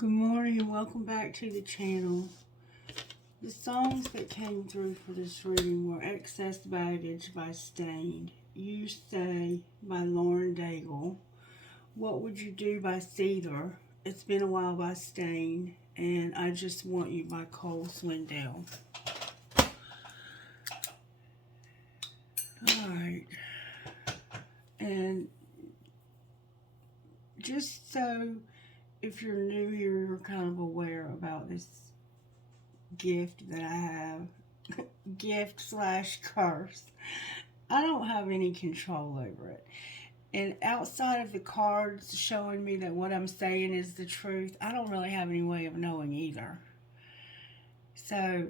Good morning and welcome back to the channel. The songs that came through for this reading were Excess Baggage by Stained, You Say by Lauren Daigle, What Would You Do by Cedar, It's Been a While by Stained, and I Just Want You by Cole Swindell. Alright, and just so if you're new here, you're kind of aware about this gift that I have. Gift / curse. I don't have any control over it. And outside of the cards showing me that what I'm saying is the truth, I don't really have any way of knowing either. So,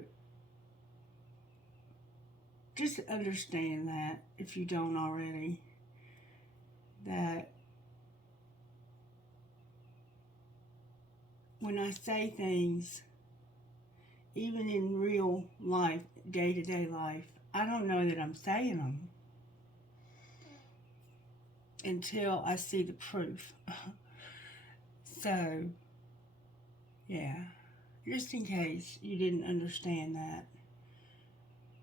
just understand that, if you don't already, that when I say things, even in real life, day-to-day life, I don't know that I'm saying them until I see the proof. So, yeah, just in case you didn't understand that.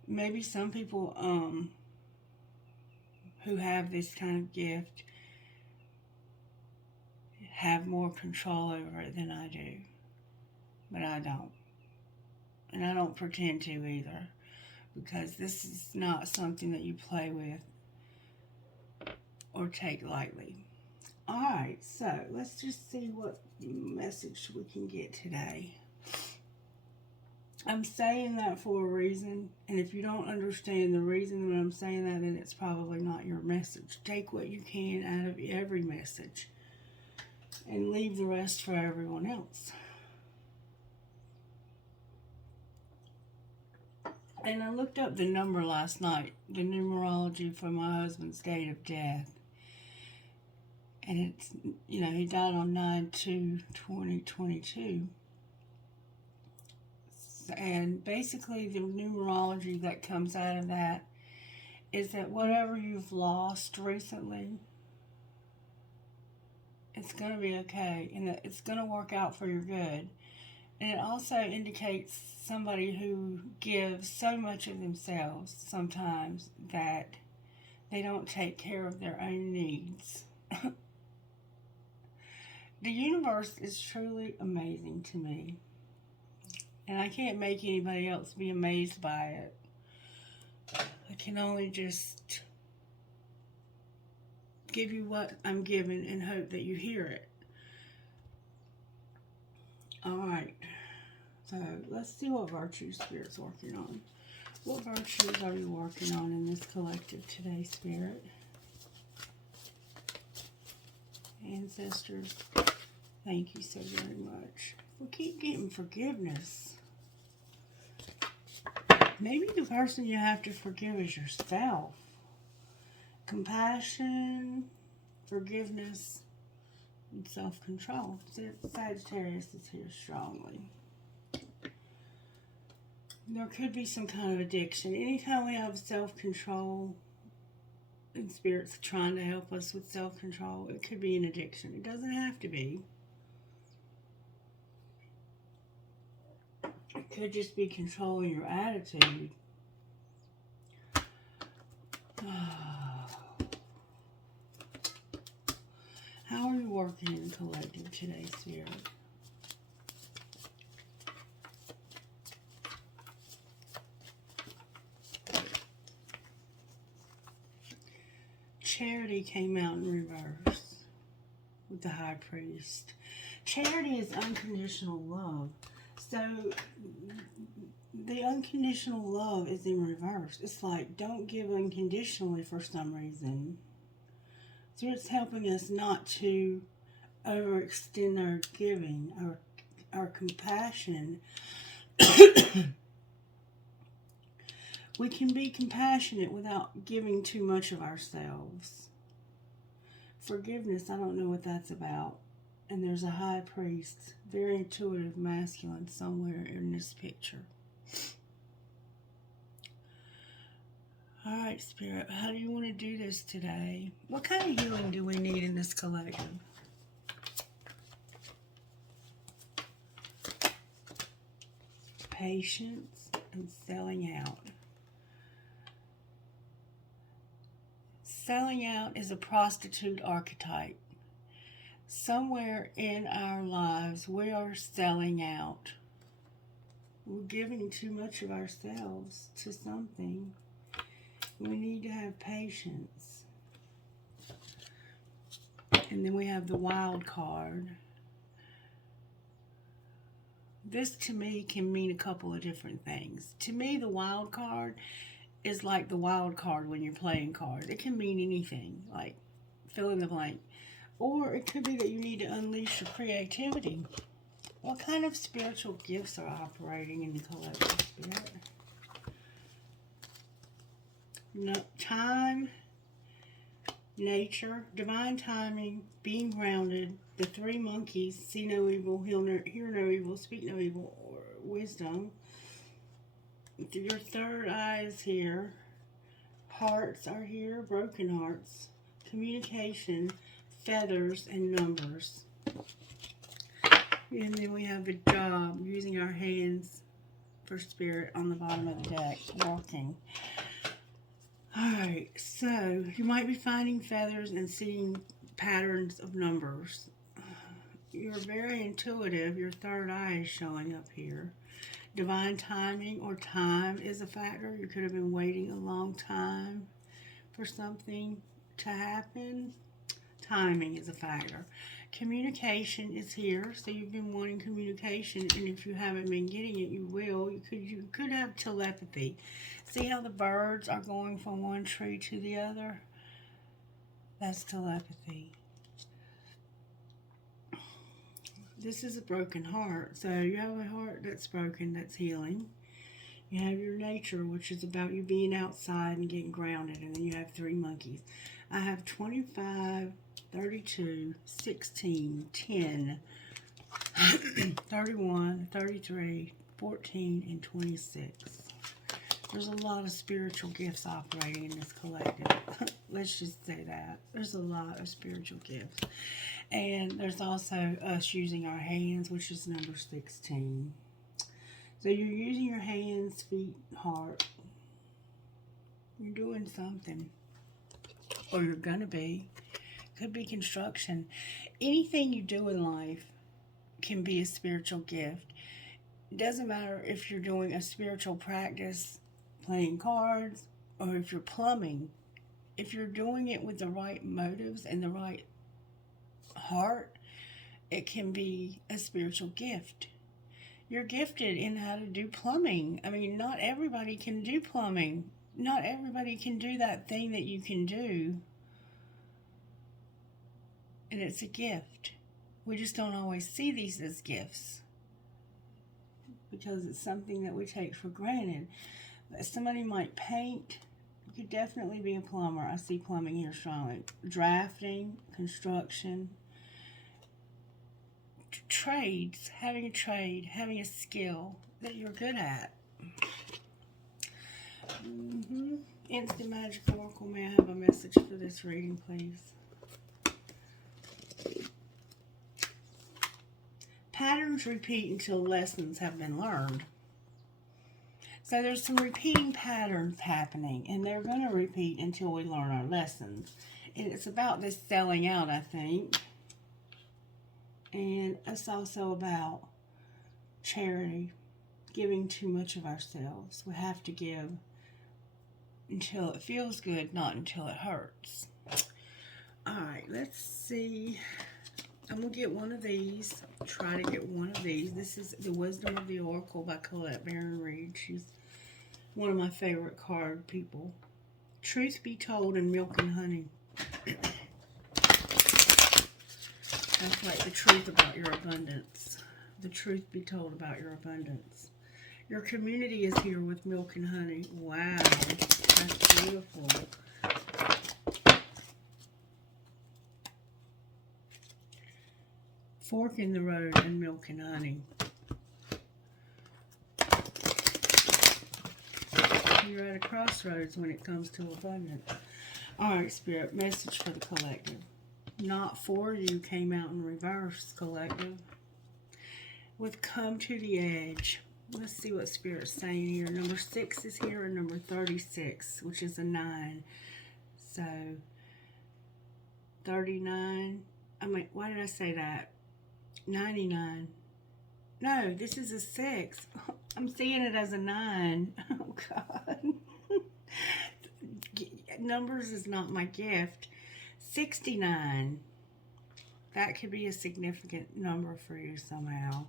Maybe some people who have this kind of gift have more control over it than I do. But I don't. And I don't pretend to either. Because this is not something that you play with or take lightly. Alright, so let's just see what message we can get today. I'm saying that for a reason. And if you don't understand the reason that I'm saying that, then it's probably not your message. Take what you can out of every message. And leave the rest for everyone else. And I looked up the number last night, the numerology for my husband's date of death. And it's, you know, he died on 9/2/2022. And basically the numerology that comes out of that is that whatever you've lost recently, it's going to be okay, and that it's going to work out for your good. And it also indicates somebody who gives so much of themselves sometimes that they don't take care of their own needs. The universe is truly amazing to me. And I can't make anybody else be amazed by it. I can only just give you what I'm given and hope that you hear it. Alright, so let's see what virtue Spirit's working on. What virtues are you working on in this collective today, Spirit? Ancestors, thank you so very much. We keep getting forgiveness. Maybe the person you have to forgive is yourself. Compassion, forgiveness, and self-control. Sagittarius is here strongly. There could be some kind of addiction. Anytime we have self-control, and Spirit's trying to help us with self-control, it could be an addiction. It doesn't have to be. It could just be controlling your attitude. How are you working in the collective today, Spirit? Charity came out in reverse with the High Priest. Charity is unconditional love. So the unconditional love is in reverse. It's like, don't give unconditionally for some reason. So it's helping us not to overextend our giving, our compassion. We can be compassionate without giving too much of ourselves. Forgiveness, I don't know what that's about. And there's a High Priest, very intuitive masculine somewhere in this picture. Alright, Spirit, how do you want to do this today? What kind of healing do we need in this collective? patience and selling out. Selling out is a prostitute archetype. Somewhere in our lives, we are selling out. We're giving too much of ourselves to something. We need to have patience. And then we have the wild card. This to me can mean a couple of different things. To me, the wild card is like the wild card when you're playing cards. It can mean anything, like fill in the blank. Or it could be that you need to unleash your creativity. What kind of spiritual gifts are operating in the collective spirit? No, time, nature, divine timing, being grounded, the three monkeys, see no evil, hear no evil, speak no evil, or wisdom. Your third eye is here. Hearts are here, broken hearts, communication, feathers, and numbers. And then we have the job, using our hands for spirit on the bottom of the deck, walking. Alright, so you might be finding feathers and seeing patterns of numbers. You're very intuitive. Your third eye is showing up here. Divine timing or time is a factor. You could have been waiting a long time for something to happen. Timing is a factor. Communication is here, so you've been wanting communication, and if you haven't been getting it, you will. You could have telepathy. See how the birds are going from one tree to the other? That's telepathy. This is a broken heart, so you have a heart that's broken, that's healing. You have your nature, which is about you being outside and getting grounded, and then you have three monkeys. I have 25, 32, 16, 10, 31, 33, 14, and 26. There's a lot of spiritual gifts operating in this collective. Let's just say that. There's a lot of spiritual gifts. And there's also us using our hands, which is number 16. So you're using your hands, feet, heart. You're doing something. Or you're going to be. Could be construction. Anything you do in life can be a spiritual gift. It doesn't matter if you're doing a spiritual practice, playing cards, or if you're plumbing. If you're doing it with the right motives and the right heart, it can be a spiritual gift. You're gifted in how to do plumbing. I mean, not everybody can do plumbing. Not everybody can do that thing that you can do. And it's a gift. We just don't always see these as gifts because it's something that we take for granted. Somebody might paint. You could definitely be a plumber. I see plumbing here strongly. Drafting, construction, trades, having a trade, having a skill that you're good at. Instant Magic Oracle, may I have a message for this reading, please? Patterns repeat until lessons have been learned. So there's some repeating patterns happening, and they're going to repeat until we learn our lessons. And it's about this selling out, I think. And it's also about charity, giving too much of ourselves. We have to give until it feels good, not until it hurts. Alright, let's see. I'm going to get one of these. Try to get one of these. This is The Wisdom of the Oracle by Colette Baron Reed. She's one of my favorite card people. Truth be told in milk and honey. That's like the truth about your abundance. The truth be told about your abundance. Your community is here with milk and honey. Wow, that's beautiful. Fork in the road and milk and honey. You're at a crossroads when it comes to abundance. Alright, Spirit, message for the collective. Not for you came out in reverse, collective. With come to the edge. Let's see what Spirit's saying here. Number 6 is here, and number 36, which is a 9. So, 39. I mean, why did I say that? 99. No, this is a 6. I'm seeing it as a 9. Oh, God. Numbers is not my gift. 69. That could be a significant number for you somehow.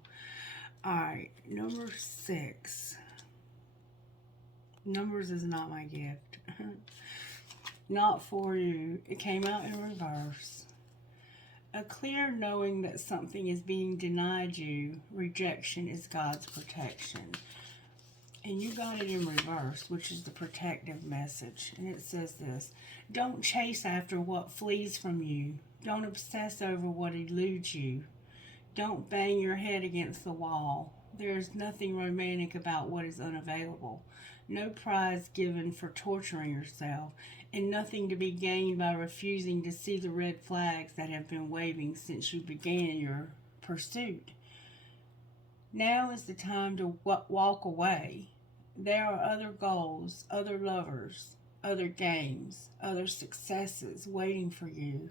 Alright, number 6. Numbers is not my gift. Not for you. It came out in reverse. A clear knowing that something is being denied you. Rejection is God's protection. And you got it in reverse, which is the protective message. And it says this: don't chase after what flees from you. Don't obsess over what eludes you. Don't bang your head against the wall. There is nothing romantic about what is unavailable. No prize given for torturing yourself, and nothing to be gained by refusing to see the red flags that have been waving since you began your pursuit. Now is the time to walk away. There are other goals, other lovers, other games, other successes waiting for you.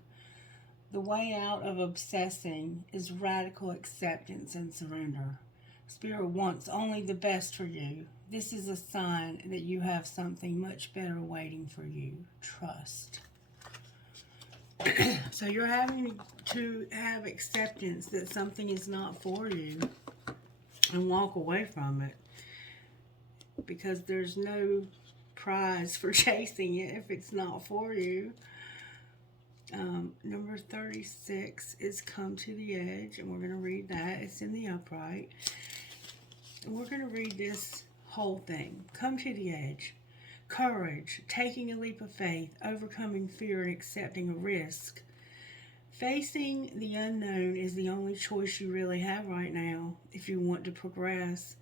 The way out of obsessing is radical acceptance and surrender. Spirit wants only the best for you. This is a sign that you have something much better waiting for you. Trust. So you're having to have acceptance that something is not for you and walk away from it, because there's no prize for chasing it if it's not for you. Number 36 is come to the edge, and we're going to read that. It's in the upright. And we're going to read this whole thing. Come to the edge. Courage, taking a leap of faith, overcoming fear and accepting a risk. Facing the unknown is the only choice you really have right now if you want to progress.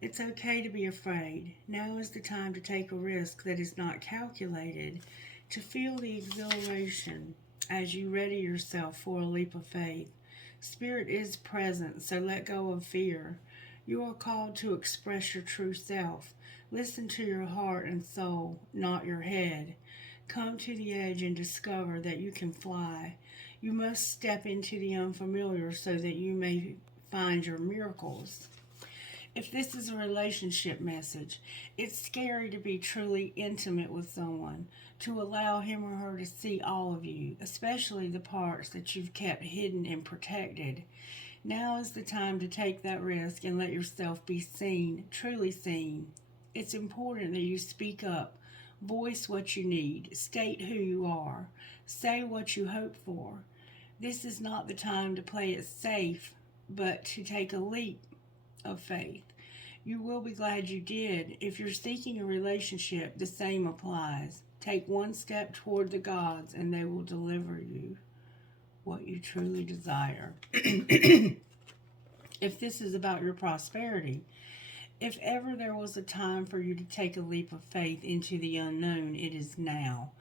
It's okay to be afraid. Now is the time to take a risk that is not calculated, to feel the exhilaration as you ready yourself for a leap of faith. Spirit is present, so let go of fear. You are called to express your true self. Listen to your heart and soul, not your head. Come to the edge and discover that you can fly. You must step into the unfamiliar so that you may find your miracles. If this is a relationship message, it's scary to be truly intimate with someone, to allow him or her to see all of you, especially the parts that you've kept hidden and protected. Now is the time to take that risk and let yourself be seen, truly seen. It's important that you speak up, voice what you need, state who you are, say what you hope for. This is not the time to play it safe, but to take a leap of faith. You will be glad you did. If you're seeking a relationship, the same applies. Take one step toward the gods and they will deliver you what you truly desire. If this is about your prosperity, if ever there was a time for you to take a leap of faith into the unknown, it is now.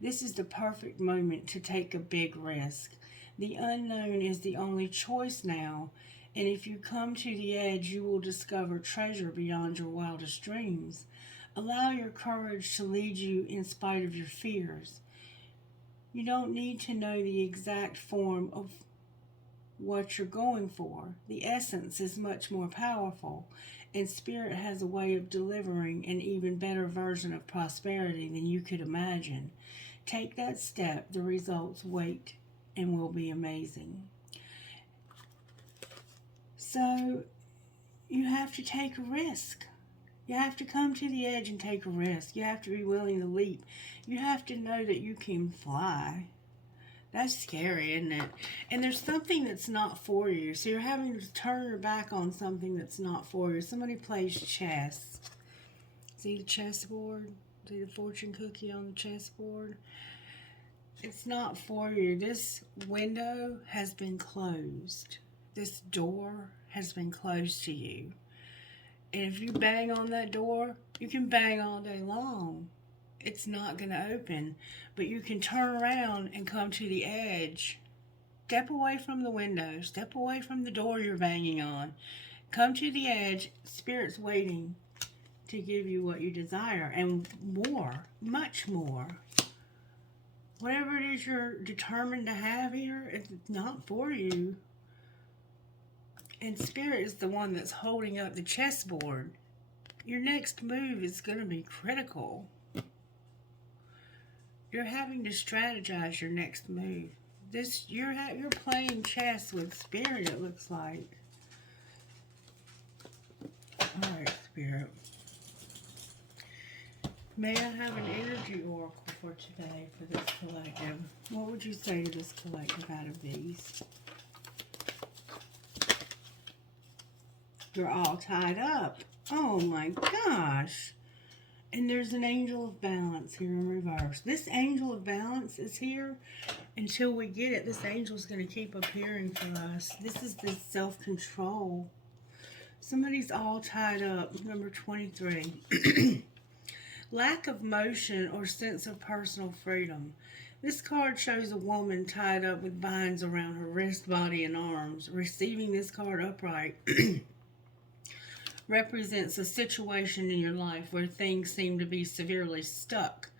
This is the perfect moment to take a big risk. The unknown is the only choice now, and if you come to the edge, you will discover treasure beyond your wildest dreams. Allow your courage to lead you in spite of your fears. You don't need to know the exact form of what you're going for. The essence is much more powerful, and Spirit has a way of delivering an even better version of prosperity than you could imagine. Take that step. The results wait and will be amazing. So you have to take a risk. You have to come to the edge and take a risk. You have to be willing to leap. You have to know that you can fly. That's scary, isn't it? And there's something that's not for you. So you're having to turn your back on something that's not for you. Somebody plays chess. See the chessboard? See the fortune cookie on the chessboard? It's not for you. This window has been closed. This door has been closed to you. And if you bang on that door, you can bang all day long. It's not going to open. But you can turn around and come to the edge. Step away from the window. Step away from the door you're banging on. Come to the edge. Spirit's waiting to give you what you desire, and more, much more. Whatever it is you're determined to have here, it's not for you. And Spirit is the one that's holding up the chessboard. Your next move is going to be critical. You're having to strategize your next move. You're playing chess with Spirit, it looks like. Alright, Spirit. May I have an energy oracle for today for this collective? What would you say to this collective out of these? You're all tied up. Oh my gosh. And there's an angel of balance here in reverse. This angel of balance is here until we get it. This angel's going to keep appearing for us. This is the self-control. Somebody's all tied up. Number 23. Lack of motion or sense of personal freedom. This card shows a woman tied up with vines around her wrist, body, and arms. Receiving this card upright represents a situation in your life where things seem to be severely stuck.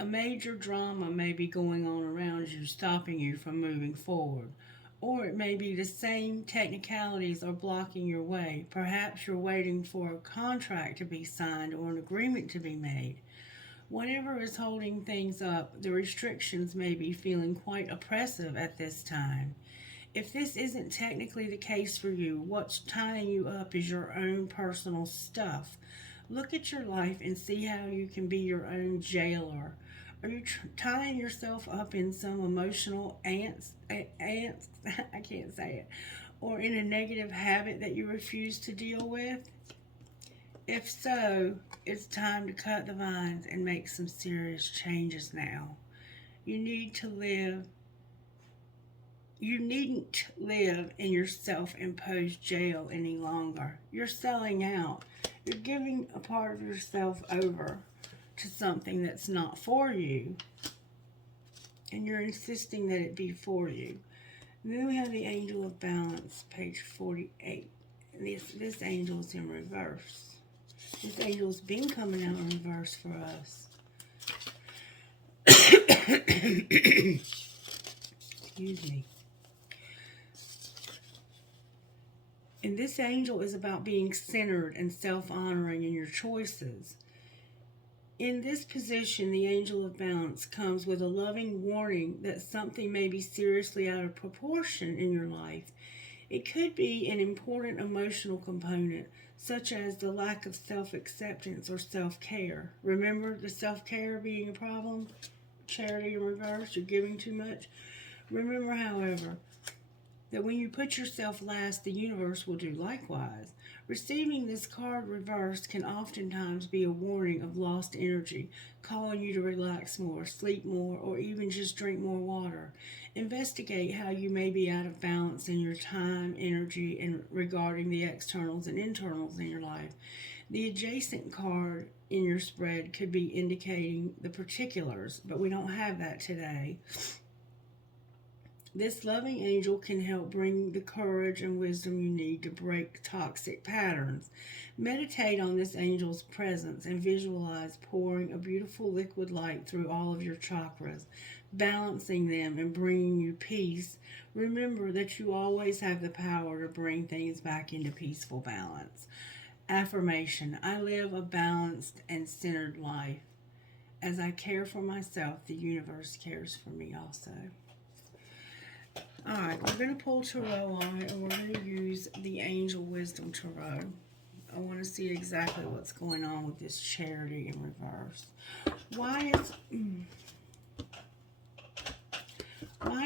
A major drama may be going on around you, stopping you from moving forward. Or it may be the same technicalities are blocking your way. Perhaps you're waiting for a contract to be signed or an agreement to be made. Whatever is holding things up, the restrictions may be feeling quite oppressive at this time. If this isn't technically the case for you, what's tying you up is your own personal stuff. Look at your life and see how you can be your own jailer. Are you tying yourself up in some emotional ants, I can't say it, or in a negative habit that you refuse to deal with? If so, it's time to cut the vines and make some serious changes now. You needn't live in your self-imposed jail any longer. You're selling out. You're giving a part of yourself over to something that's not for you. And you're insisting that it be for you. And then we have the Angel of Balance, page 48. And this angel is in reverse. This angel's been coming out in reverse for us. Excuse me. And this angel is about being centered and self-honoring in your choices. In this position, the Angel of Balance comes with a loving warning that something may be seriously out of proportion in your life. It could be an important emotional component, such as the lack of self-acceptance or self-care. Remember the self-care being a problem? Charity in reverse, you're giving too much. Remember, however, that when you put yourself last, the universe will do likewise. Receiving this card reversed can oftentimes be a warning of lost energy, calling you to relax more, sleep more, or even just drink more water. Investigate how you may be out of balance in your time, energy, and regarding the externals and internals in your life. The adjacent card in your spread could be indicating the particulars, but we don't have that today. This loving angel can help bring the courage and wisdom you need to break toxic patterns. Meditate on this angel's presence and visualize pouring a beautiful liquid light through all of your chakras, balancing them and bringing you peace. Remember that you always have the power to bring things back into peaceful balance. Affirmation: I live a balanced and centered life. As I care for myself, the universe cares for me also. Alright, we're going to pull Tarot on it, and we're going to use the Angel Wisdom Tarot. I want to see exactly what's going on with this Charity in reverse. Why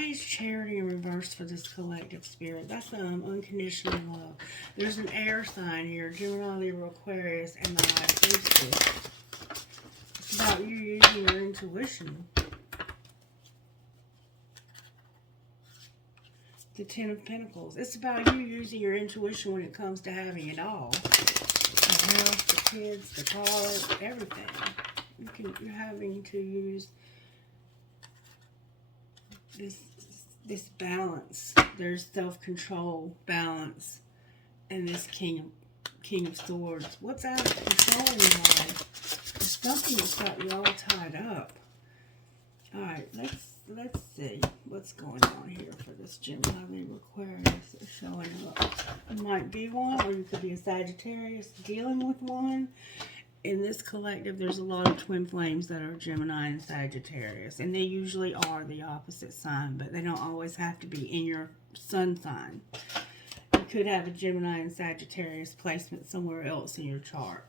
is Charity in reverse for this collective spirit? That's unconditional love. There's an air sign here, Gemini, Libra, Aquarius, and the High Priestess. It's about you using your intuition. The Ten of Pentacles. It's about you using your intuition when it comes to having it all. The house, the kids, the car, everything. You're having to use this balance. There's self-control, balance, and this King of Swords. What's out of control in your life? There's something that's got you all tied up. Alright, let's see what's going on here for this Gemini, Libra, Aquarius that's showing up. You might be one, or you could be a Sagittarius dealing with one. In this collective, there's a lot of twin flames that are Gemini and Sagittarius, and they usually are the opposite sign, but they don't always have to be in your sun sign. You could have a Gemini and Sagittarius placement somewhere else in your chart.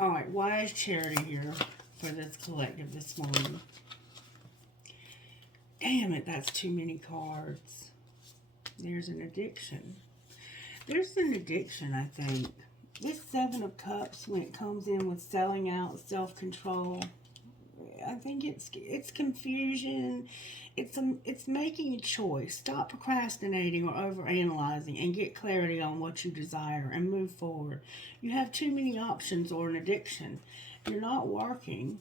Alright, why is Charity here for this collective this morning? Damn it, that's too many cards. There's an addiction. There's an addiction, I think. This Seven of Cups, when it comes in with selling out, self-control, I think it's confusion. It's making a choice. Stop procrastinating or overanalyzing and get clarity on what you desire and move forward. You have too many options or an addiction. You're not working.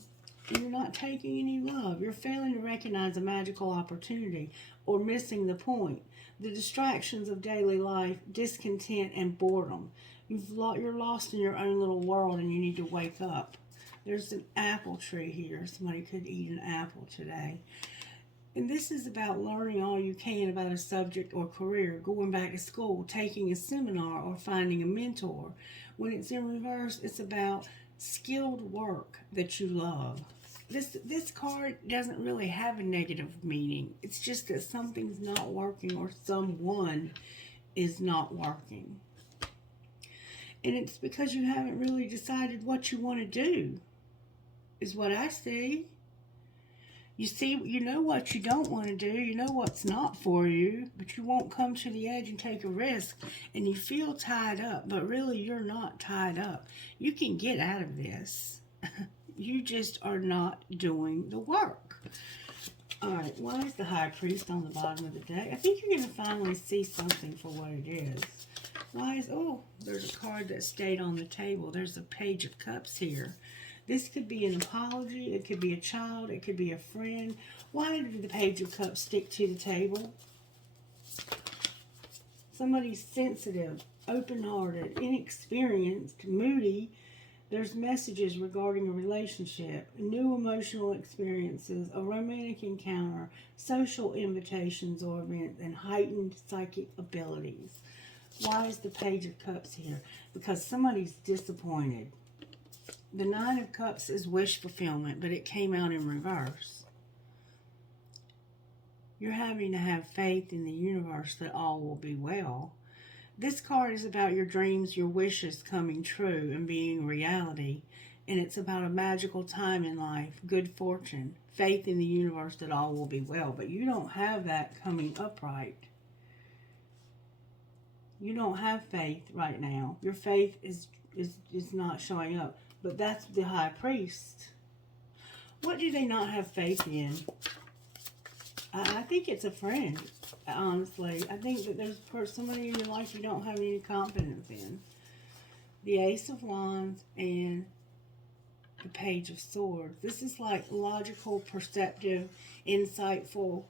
You're not taking any love. You're failing to recognize a magical opportunity or missing the point. The distractions of daily life, discontent, and boredom. You're lost in your own little world and you need to wake up. There's an apple tree here. Somebody could eat an apple today. And this is about learning all you can about a subject or career, going back to school, taking a seminar, or finding a mentor. When it's in reverse, it's about skilled work that you love. This card doesn't really have a negative meaning. It's just that something's not working or someone is not working. And it's because you haven't really decided what you want to do, is what I see. You know what you don't want to do. You know what's not for you, but you won't come to the edge and take a risk. And you feel tied up, but really you're not tied up. You can get out of this. You just are not doing the work. Alright, why is the High Priest on the bottom of the deck? I think you're going to finally see something for what it is. Why is, oh, there's a card that stayed on the table. There's a Page of Cups here. This could be an apology. It could be a child. It could be a friend. Why did the Page of Cups stick to the table? Somebody's sensitive, open-hearted, inexperienced, moody. There's messages regarding a relationship, new emotional experiences, a romantic encounter, social invitations or events, and heightened psychic abilities. Why is the Page of Cups here? Because somebody's disappointed. The Nine of Cups is wish fulfillment, but it came out in reverse. You're having to have faith in the universe that all will be well. This card is about your dreams, your wishes coming true and being reality. And it's about a magical time in life, good fortune, faith in the universe that all will be well. But you don't have that coming upright. You don't have faith right now. Your faith is not showing up. But that's the High Priest. What do they not have faith in? I think it's a friend, honestly. I think that there's somebody in your life you don't have any confidence in. The Ace of Wands and the Page of Swords. This is like logical, perceptive, insightful,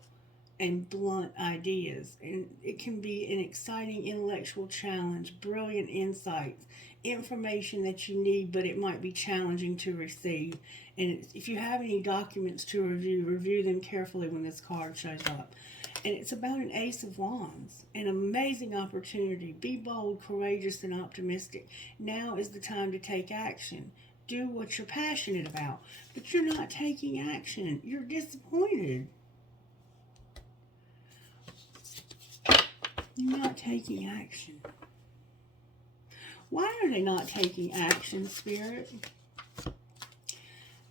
and blunt ideas. And it can be an exciting intellectual challenge, brilliant insights, information that you need, but it might be challenging to receive. And if you have any documents to review them carefully when this card shows up. And it's about an Ace of Wands, an amazing opportunity. Be bold, courageous, and optimistic. Now is the time to take action. Do what you're passionate about. But you're not taking action. You're disappointed. You're not taking action. Why are they not taking action, Spirit?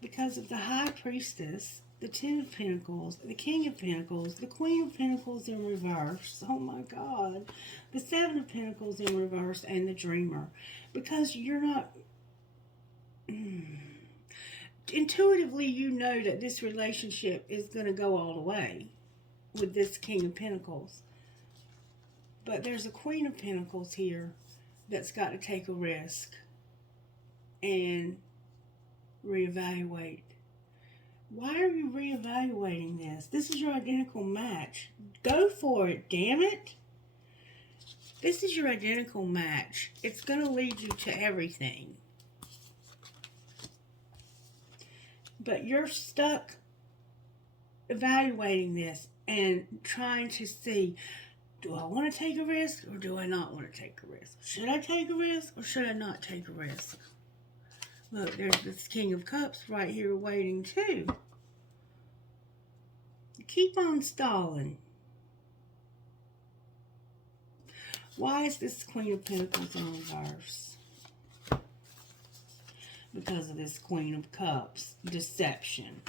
Because of the High Priestess, the Ten of Pentacles, the King of Pentacles, the Queen of Pentacles in reverse. Oh my God. The Seven of Pentacles in reverse and the Dreamer. Because you're not... Intuitively, you know that this relationship is going to go all the way with this King of Pentacles. But there's a Queen of Pentacles here that's got to take a risk and reevaluate. Why are you reevaluating this? This is your identical match. Go for it, damn it. This is your identical match. It's going to lead you to everything. But you're stuck evaluating this and trying to see, do I want to take a risk or do I not want to take a risk? Should I take a risk or should I not take a risk? Look, there's this King of Cups right here waiting too. Keep on stalling. Why is this Queen of Pentacles in reverse? Because of this Queen of Cups. Deception.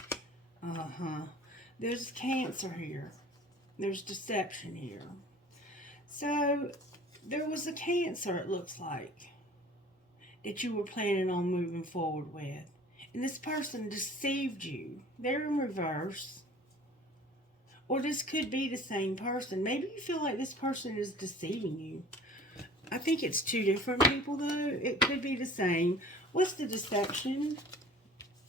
There's Cancer here. There's deception here. So, there was a Cancer, it looks like, that you were planning on moving forward with. And this person deceived you. They're in reverse. Or this could be the same person. Maybe you feel like this person is deceiving you. I think it's two different people, though. It could be the same. What's the deception?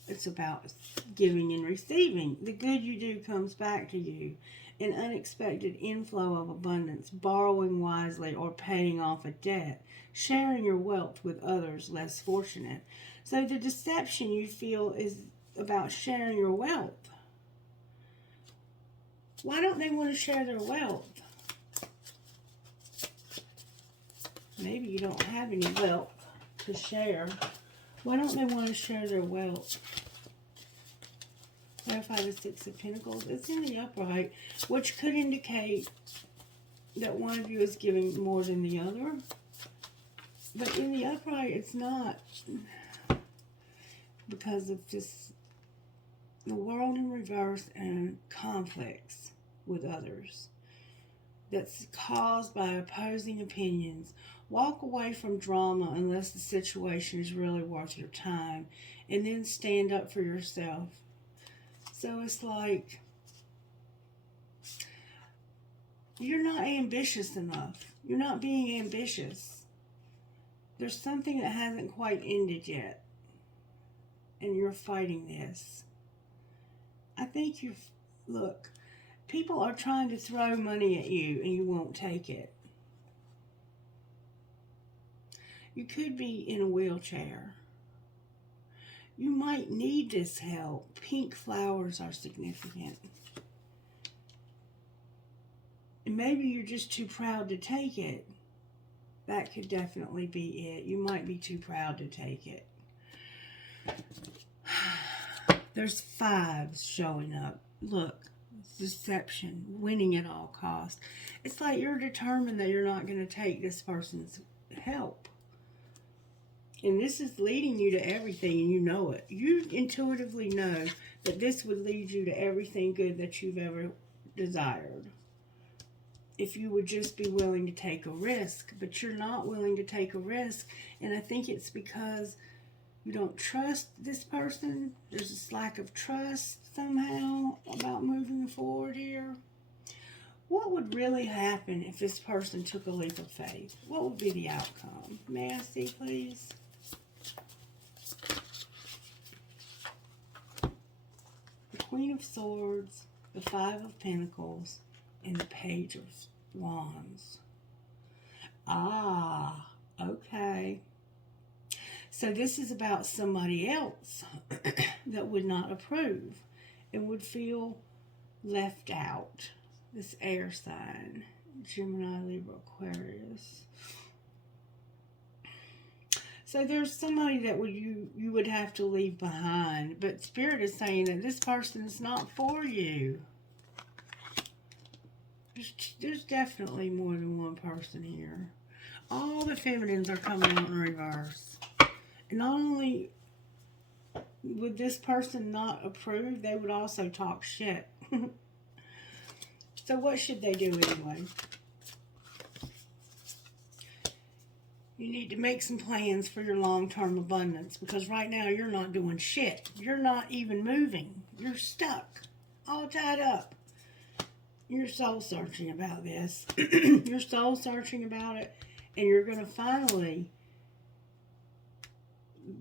It's about giving and receiving. The good you do comes back to you. An unexpected inflow of abundance, borrowing wisely, or paying off a debt. Sharing your wealth with others less fortunate. So the deception you feel is about sharing your wealth. Why don't they want to share their wealth? Maybe you don't have any wealth to share. Why don't they want to share their wealth? Clarify the Six of Pentacles. It's in the upright, which could indicate that one of you is giving more than the other. But in the upright, it's not, because of just the world in reverse and conflicts with others that's caused by opposing opinions. Walk away from drama unless the situation is really worth your time, and then stand up for yourself. So it's like you're not ambitious enough. You're not being ambitious. There's something that hasn't quite ended yet, and you're fighting this. I think look, people are trying to throw money at you and you won't take it. You could be in a wheelchair. You might need this help. Pink flowers are significant. And maybe you're just too proud to take it. That could definitely be it. You might be too proud to take it. There's fives showing up. Look, deception, winning at all costs. It's like you're determined that you're not going to take this person's help. And this is leading you to everything, and you know it. You intuitively know that this would lead you to everything good that you've ever desired. If you would just be willing to take a risk. But you're not willing to take a risk. And I think it's because you don't trust this person. There's this lack of trust somehow about moving forward here. What would really happen if this person took a leap of faith? What would be the outcome? May I see, please? The Queen of Swords, the Five of Pentacles, and the Page of Wands. Ah, okay. So this is about somebody else that would not approve and would feel left out. This air sign, Gemini, Libra, Aquarius. So there's somebody that you would have to leave behind, but Spirit is saying that this person is not for you. There's definitely more than one person here. All the feminines are coming out in reverse. And not only would this person not approve, they would also talk shit. So what should they do anyway? You need to make some plans for your long-term abundance, because right now you're not doing shit. You're not even moving. You're stuck, all tied up. You're soul-searching about this. You're soul-searching about it, and you're going to finally,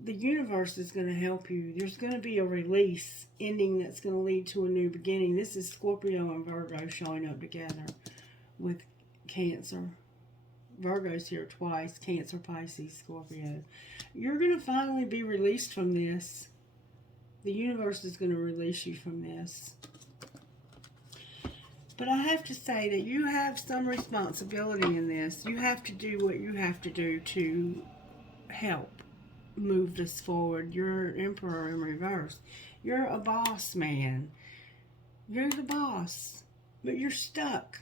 the universe is going to help you. There's going to be a release ending that's going to lead to a new beginning. This is Scorpio and Virgo showing up together with Cancer. Virgo's here twice. Cancer, Pisces, Scorpio. You're going to finally be released from this. The universe is going to release you from this. But I have to say that you have some responsibility in this. You have to do what you have to do to help move this forward. You're an emperor in reverse. You're a boss man. You're the boss. But you're stuck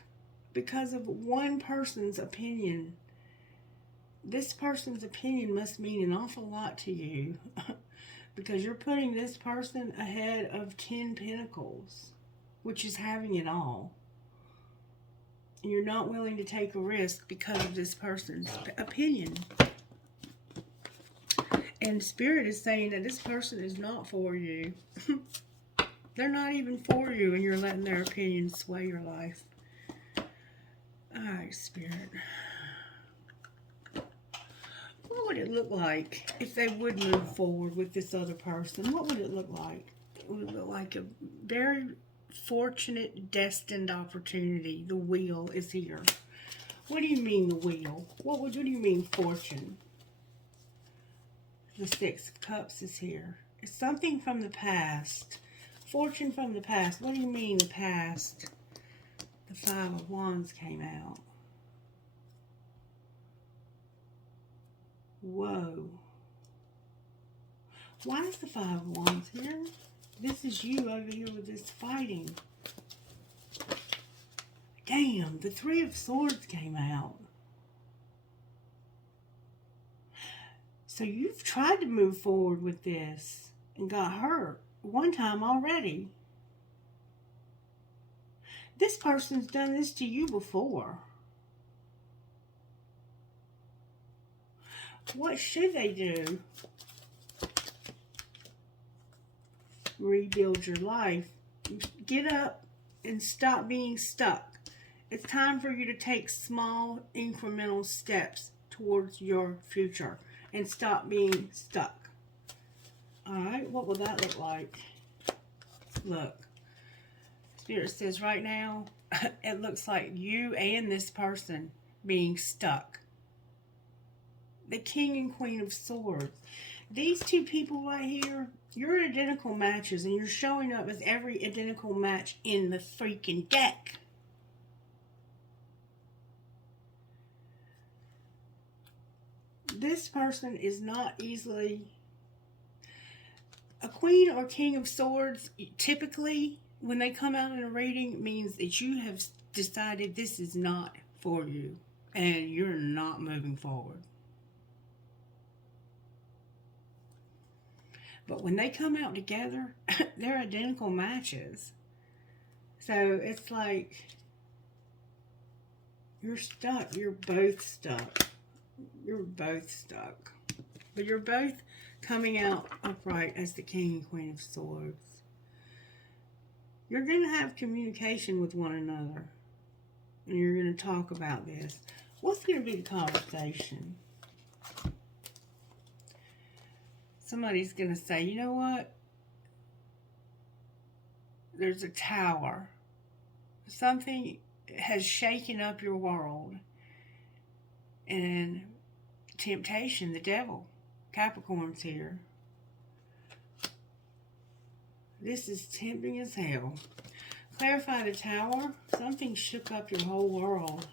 because of one person's opinion. This person's opinion must mean an awful lot to you. Because you're putting this person ahead of 10 Pentacles, which is having it all. You're not willing to take a risk because of this person's opinion. And Spirit is saying that this person is not for you. They're not even for you, and you're letting their opinion sway your life. Alright, Spirit. What would it look like if they would move forward with this other person? What would it look like? It would look like a very fortunate, destined opportunity. The wheel is here. What do you mean, the wheel? What do you mean, fortune? The Six of Cups is here. It's something from the past. Fortune from the past. What do you mean, the past? The Five of Wands came out. Whoa. Why is the Five of Wands here? This is you over here with this fighting. Damn, the Three of Swords came out. So you've tried to move forward with this and got hurt one time already. This person's done this to you before. What should they do? Rebuild your life. Get up and stop being stuck. It's time for you to take small incremental steps towards your future and stop being stuck. Alright, what will that look like? Look. Spirit says right now, it looks like you and this person being stuck. The King and Queen of Swords. These two people right here, you're identical matches, and you're showing up as every identical match in the freaking deck. This person is not easily... A Queen or King of Swords, typically, when they come out in a reading, means that you have decided this is not for you, and you're not moving forward. But when they come out together, they're identical matches. So it's like you're stuck. You're both stuck. You're both stuck. But you're both coming out upright as the King and Queen of Swords. You're going to have communication with one another. And you're going to talk about this. What's going to be the conversation? Somebody's going to say, you know what? There's a tower. Something has shaken up your world. And temptation, the devil, Capricorn's here. This is tempting as hell. Clarify the tower. Something shook up your whole world.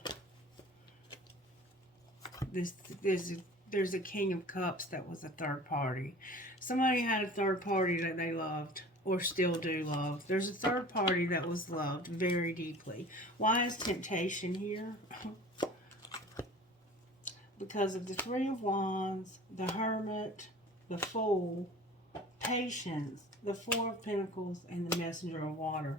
There's a King of Cups that was a third party. Somebody had a third party that they loved or still do love. There's a third party that was loved very deeply. Why is temptation here? Because of the Three of Wands, the Hermit, the Fool, Patience, the Four of Pentacles, and the Messenger of Water.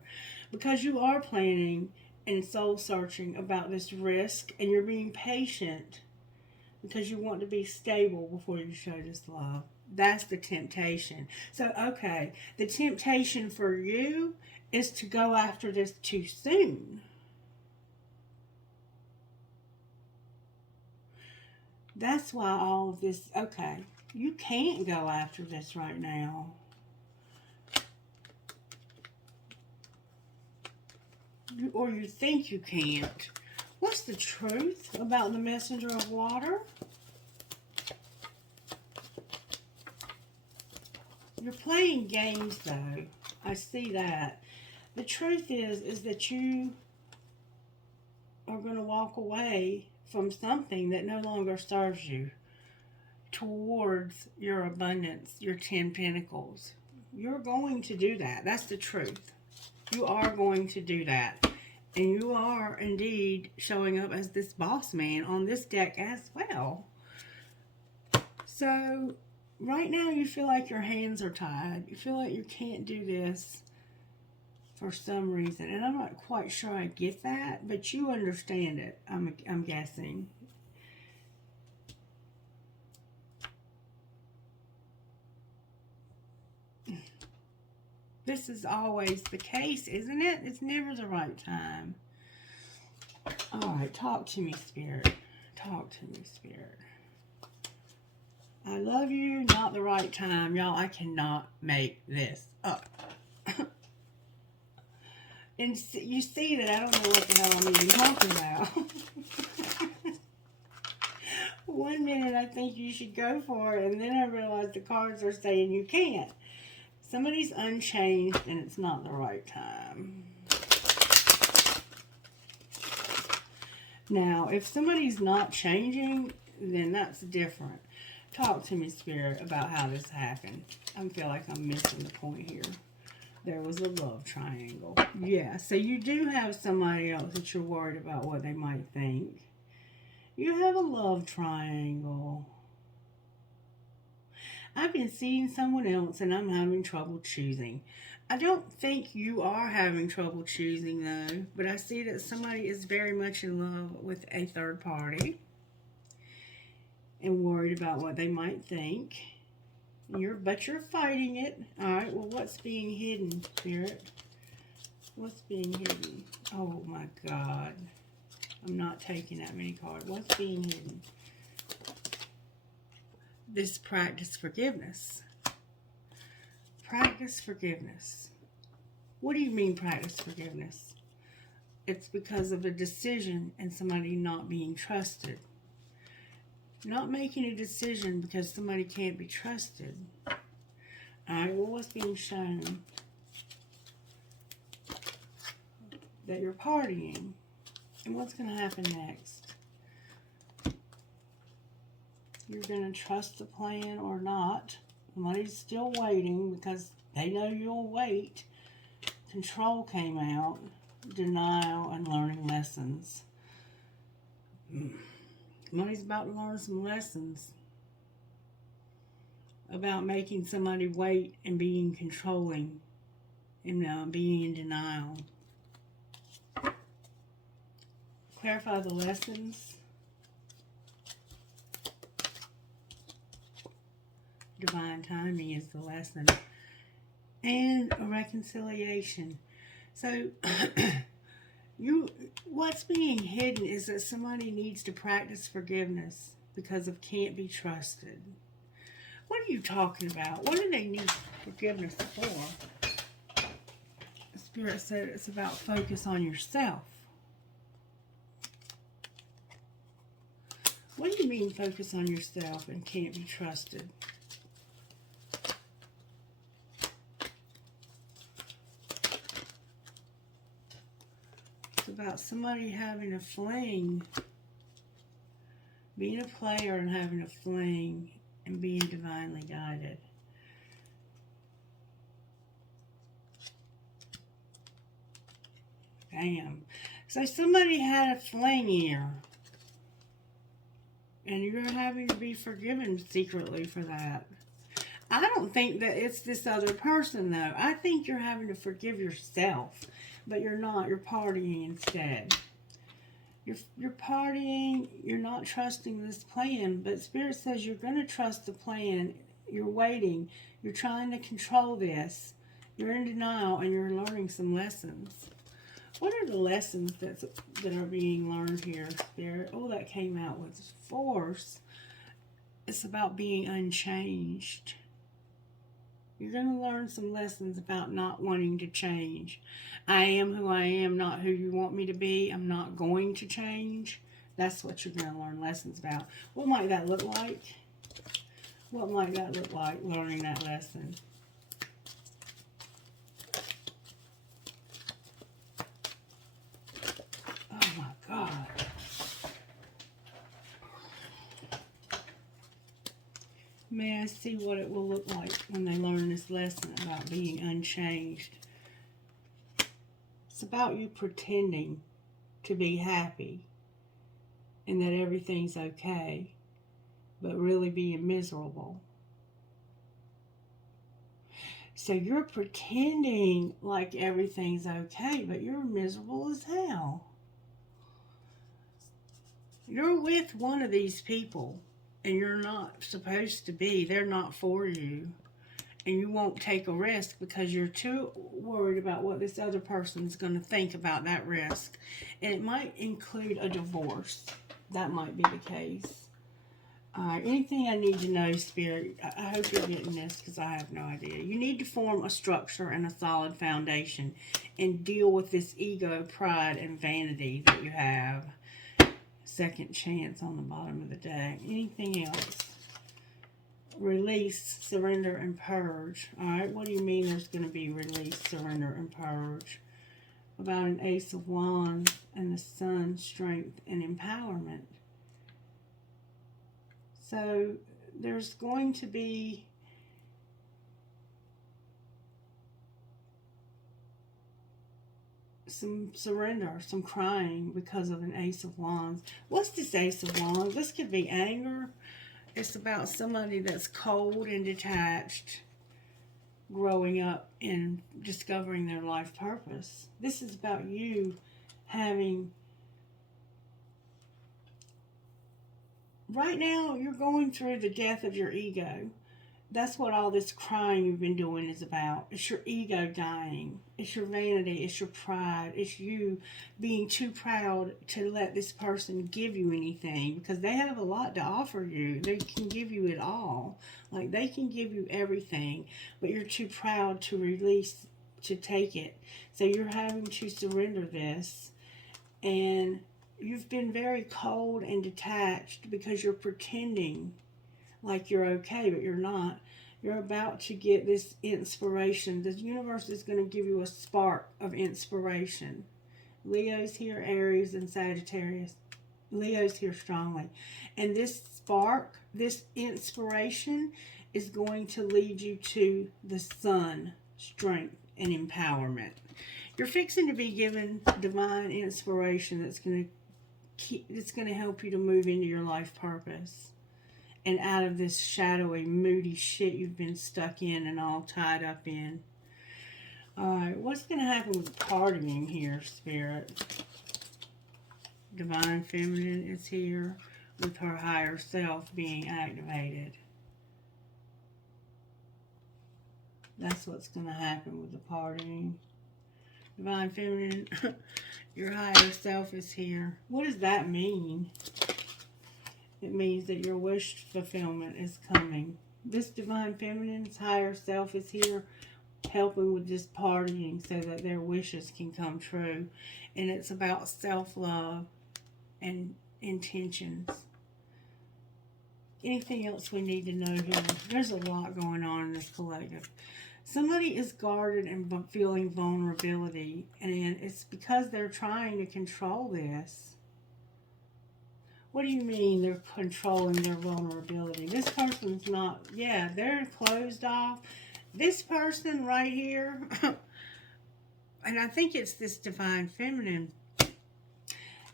Because you are planning and soul searching about this risk, and you're being patient because you want to be stable before you show this love. That's the temptation. So, okay, the temptation for you is to go after this too soon. That's why all of this, okay, you can't go after this right now. Or you think you can't. What's the truth about the messenger of water? You're playing games, though. I see that. The truth is that you are going to walk away from something that no longer serves you towards your abundance, your 10 pentacles. You're going to do that. That's the truth. You are going to do that. And you are indeed showing up as this boss man on this deck as well. So right now you feel like your hands are tied. You feel like you can't do this for some reason. And I'm not quite sure I get that, but you understand it, I'm guessing. This is always the case, isn't it? It's never the right time. All right, talk to me, Spirit. Talk to me, Spirit. I love you, not the right time. Y'all, I cannot make this up. And you see that I don't know what the hell I'm even talking about. 1 minute I think you should go for it, and then I realize the cards are saying you can't. Somebody's unchanged and it's not the right time. Now, if somebody's not changing, then that's different. Talk to me, Spirit, about how this happened. I feel like I'm missing the point here. There was a love triangle. Yeah, so you do have somebody else that you're worried about what they might think. You have a love triangle. I've been seeing someone else and I'm having trouble choosing. I don't think you are having trouble choosing though, but I see that somebody is very much in love with a third party and worried about what they might think. But you're fighting it. All right, well, what's being hidden, Spirit? What's being hidden? Oh my God. I'm not taking that many cards. What's being hidden? This practice forgiveness. Practice forgiveness. What do you mean practice forgiveness? It's because of a decision and somebody not being trusted. Not making a decision because somebody can't be trusted. Alright, well, what's being shown? That you're partying. And what's going to happen next? You're going to trust the plan or not. Somebody's still waiting because they know you'll wait. Control came out. Denial and learning lessons. Somebody's about to learn some lessons about making somebody wait and being controlling and being in denial. Clarify the lessons. Divine timing is the lesson. And a reconciliation. So, what's being hidden is that somebody needs to practice forgiveness because of can't be trusted. What are you talking about? What do they need forgiveness for? The Spirit said it's about focus on yourself. What do you mean focus on yourself and can't be trusted? It's about somebody having a fling, being a player and having a fling and being divinely guided. Damn. So somebody had a fling here. And you're having to be forgiven secretly for that. I don't think that it's this other person, though. I think you're having to forgive yourself. But you're not. You're partying instead. You're partying. You're not trusting this plan. But Spirit says you're going to trust the plan. You're waiting. You're trying to control this. You're in denial and you're learning some lessons. What are the lessons that are being learned here, Spirit? Oh, that came out with force. It's about being unchanged. You're going to learn some lessons about not wanting to change. I am who I am, not who you want me to be. I'm not going to change. That's what you're going to learn lessons about. What might that look like? What might that look like, learning that lesson? Oh my God. May I see what it will look like when they learn this lesson about being unchanged? It's about you pretending to be happy and that everything's okay, but really being miserable. So you're pretending like everything's okay, but you're miserable as hell. You're with one of these people, and you're not supposed to be. They're not for you. And you won't take a risk because you're too worried about what this other person's going to think about that risk. And it might include a divorce. That might be the case. Alright, anything I need to know, Spirit? I hope you're getting this because I have no idea. You need to form a structure and a solid foundation and deal with this ego, pride, and vanity that you have. Second chance on the bottom of the deck. Anything else? Release, surrender, and purge. Alright, what do you mean there's going to be release, surrender, and purge? About an Ace of Wands and the Sun, strength, and empowerment. So there's going to be some surrender, some crying because of an Ace of Wands. What's this Ace of Wands? This could be anger. It's about somebody that's cold and detached, growing up and discovering their life purpose. This is about you having... Right now, you're going through the death of your ego. That's what all this crying you've been doing is about. It's your ego dying. It's your vanity. It's your pride. It's you being too proud to let this person give you anything because they have a lot to offer you. They can give you it all. Like, they can give you everything, but you're too proud to release, to take it. So you're having to surrender this. And you've been very cold and detached because you're pretending like you're okay, but you're not. You're about to get this inspiration. The universe is going to give you a spark of inspiration. Leo's here, Aries, and Sagittarius. Leo's here strongly. And this spark, this inspiration, is going to lead you to the Sun, strength, and empowerment. You're fixing to be given divine inspiration that's going to help you to move into your life purpose and out of this shadowy, moody shit you've been stuck in and all tied up in. Alright, what's going to happen with partying here, Spirit? Divine Feminine is here with her higher self being activated. That's what's going to happen with the partying. Divine Feminine, your higher self is here. What does that mean? It means that your wish fulfillment is coming. This Divine Feminine's higher self is here helping with this partying so that their wishes can come true. And it's about self-love and intentions. Anything else we need to know here? There's a lot going on in this collective. Somebody is guarded and feeling vulnerability, and it's because they're trying to control this. What do you mean they're controlling their vulnerability? This person's not, yeah, they're closed off. This person right here, and I think it's this Divine Feminine,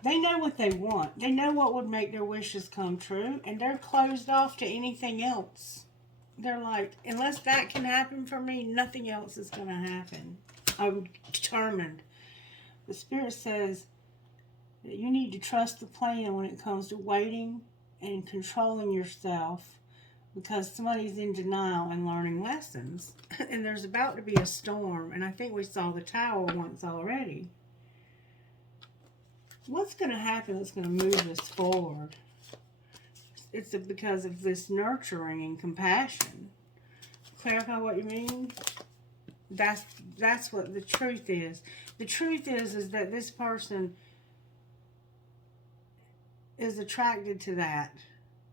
they know what they want. They know what would make their wishes come true, and they're closed off to anything else. They're like, unless that can happen for me, nothing else is going to happen. I'm determined. The Spirit says that you need to trust the plan when it comes to waiting and controlling yourself, because somebody's in denial and learning lessons. And there's about to be a storm, and I think we saw the Tower once already. What's going to happen that's going to move us forward? It's because of this nurturing and compassion. clarify what you mean? That's what the truth is. The truth is that this person is attracted to that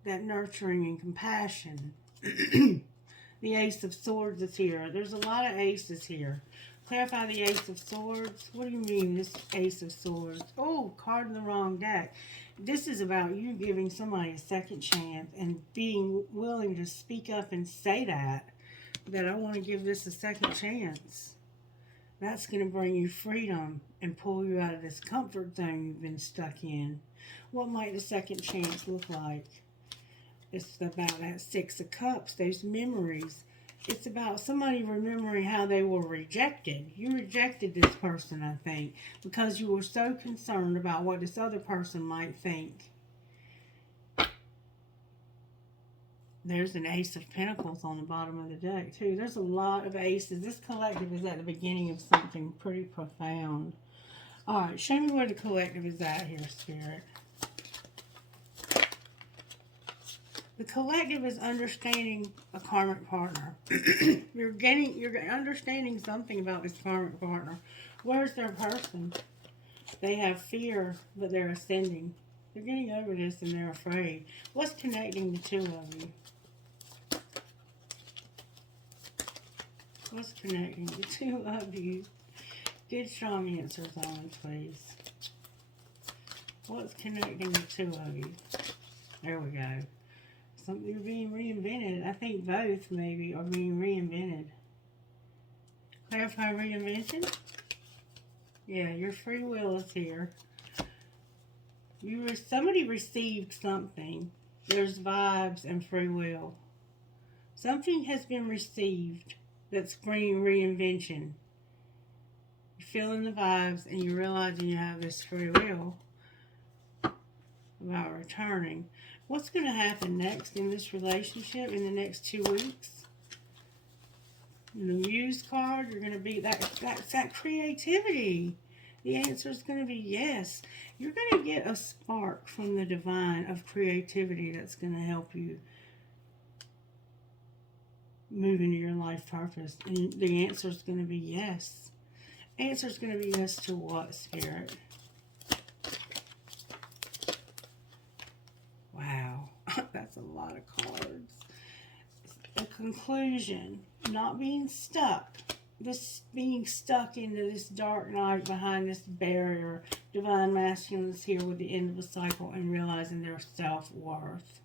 nurturing and compassion. The Ace of Swords is here. There's a lot of aces here. Clarify the Ace of Swords. What do you mean, this Ace of Swords? Oh, card in the wrong deck. This is about you giving somebody a second chance and being willing to speak up and say that I want to give this a second chance. That's going to bring you freedom and pull you out of this comfort zone you've been stuck in. What might the second chance look like? It's about that Six of Cups, those memories. It's about somebody remembering how they were rejected. You rejected this person, I think, because you were so concerned about what this other person might think. There's an Ace of Pentacles on the bottom of the deck, too. There's a lot of aces. This collective is at the beginning of something pretty profound. All right, show me where the collective is at here, Spirit. The collective is understanding a karmic partner. You're understanding something about this karmic partner. Where's their person? They have fear, but they're ascending. They're getting over this and they're afraid. What's connecting the two of you? What's connecting the two of you? Good, strong answers on, please. What's connecting the two of you? There we go. Something being reinvented. I think both, maybe, are being reinvented. Clarify reinvention? Yeah, your free will is here. Somebody received something. There's vibes and free will. Something has been received that's bringing reinvention. You're feeling the vibes and you're realizing you have this free will about returning. What's going to happen next in this relationship in the next 2 weeks? In the Muse card, you're going to be that creativity. The answer is going to be yes. You're going to get a spark from the divine of creativity that's going to help you move into your life purpose. And the answer is going to be yes. Answer is going to be yes to what, Spirit? Wow, that's a lot of cards. A conclusion, not being stuck. This being stuck into this dark night behind this barrier. Divine Masculine is here with the end of a cycle and realizing their self-worth.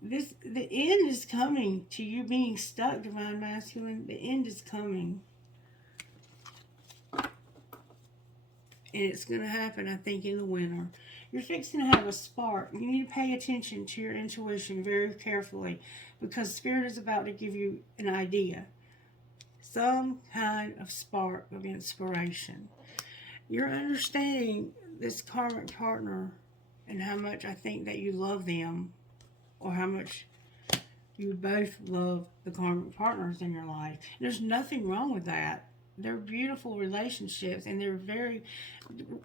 The end is coming to you being stuck, Divine Masculine. The end is coming. And it's going to happen, I think, in the winter. You're fixing to have a spark. You need to pay attention to your intuition very carefully because Spirit is about to give you an idea. Some kind of spark of inspiration. You're understanding this karmic partner and how much I think that you love them, or how much you both love the karmic partners in your life. There's nothing wrong with that. They're beautiful relationships, and they're very,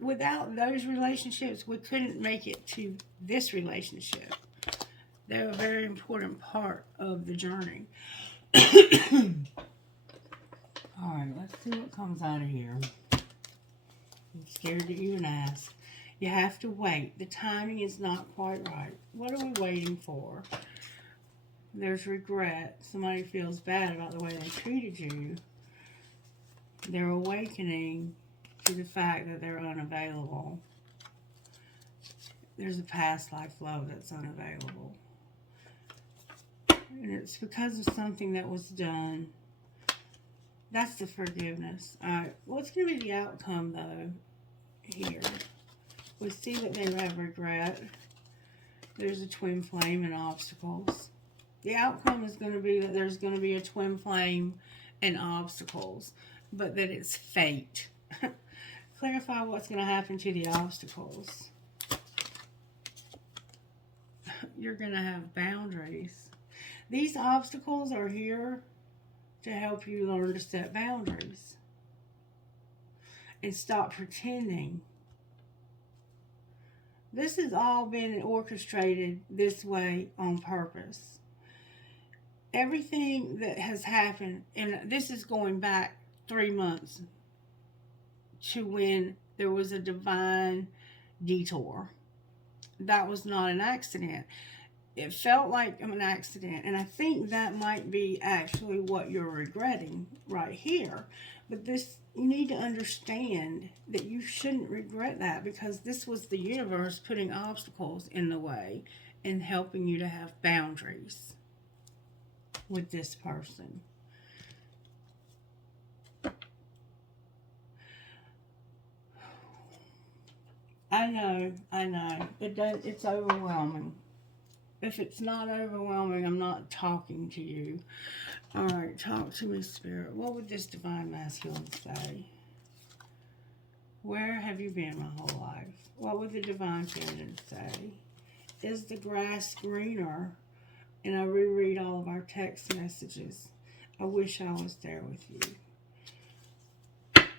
without those relationships, we couldn't make it to this relationship. They're a very important part of the journey. All right, let's see what comes out of here. I'm scared to even ask. You have to wait. The timing is not quite right. What are we waiting for? There's regret. Somebody feels bad about the way they treated you. They're awakening to the fact that they're unavailable. There's a past life love that's unavailable. And it's because of something that was done. That's the forgiveness. Alright, what's going to be the outcome, though, here? We see that they have regret. There's a twin flame and obstacles. The outcome is going to be that there's going to be a twin flame and obstacles, but that it's fate. Clarify what's going to happen to the obstacles. You're going to have boundaries. These obstacles are here to help you learn to set boundaries and stop pretending. This has all been orchestrated this way on purpose. everything that has happened, and this is going back 3 months to when there was a divine detour. That was not an accident. It felt like an accident, and I think that might be actually what you're regretting right here. But this, you need to understand that you shouldn't regret that, because this was the universe putting obstacles in the way and helping you to have boundaries with this person. I know. It's overwhelming. If it's not overwhelming, I'm not talking to you. Alright, talk to me, Spirit. What would this divine masculine say? Where have you been my whole life? What would the divine feminine say? Is the grass greener? And I reread all of our text messages. I wish I was there with you.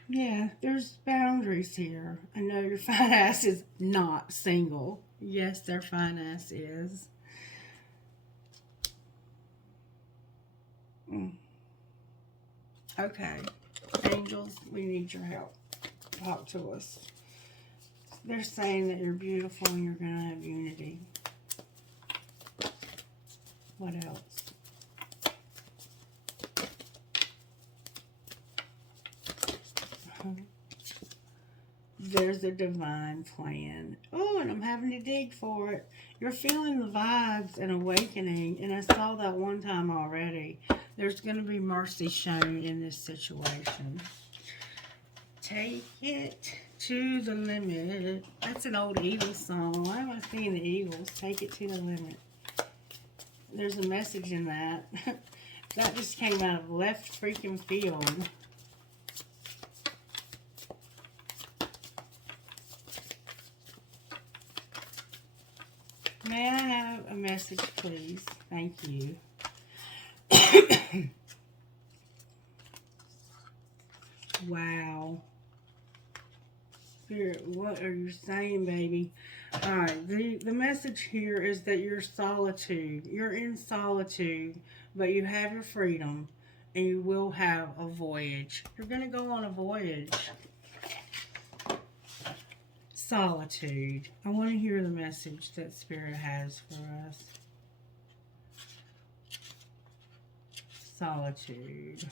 Yeah, there's boundaries here. I know your fine ass is not single. Yes, their fine ass is. Okay. Angels, we need your help. Talk to us. They're saying that you're beautiful and you're going to have unity. What else? There's a divine plan. Oh, and I'm having to dig for it. You're feeling the vibes and awakening, and I saw that one time already. There's going to be mercy shown in this situation. Take it to the limit. That's an old Eagles song. Why am I seeing the Eagles? Take it to the limit. There's a message in that. That just came out of left freaking field. May I have a message, please? Thank you. Wow. Spirit, what are you saying, baby? Alright, the message here is that you're solitude. You're in solitude, but you have your freedom, and you will have a voyage. You're going to go on a voyage. Solitude. I want to hear the message that Spirit has for us. Solitude.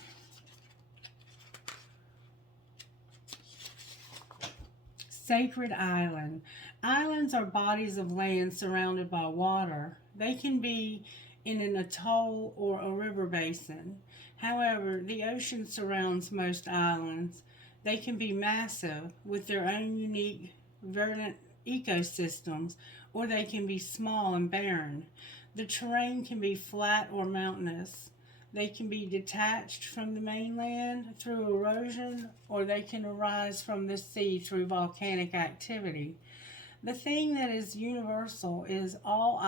Sacred island. Islands are bodies of land surrounded by water. They can be in an atoll or a river basin. However, the ocean surrounds most islands. They can be massive with their own unique verdant ecosystems, or they can be small and barren. The terrain can be flat or mountainous. They can be detached from the mainland through erosion, or they can arise from the sea through volcanic activity. The thing that is universal is in all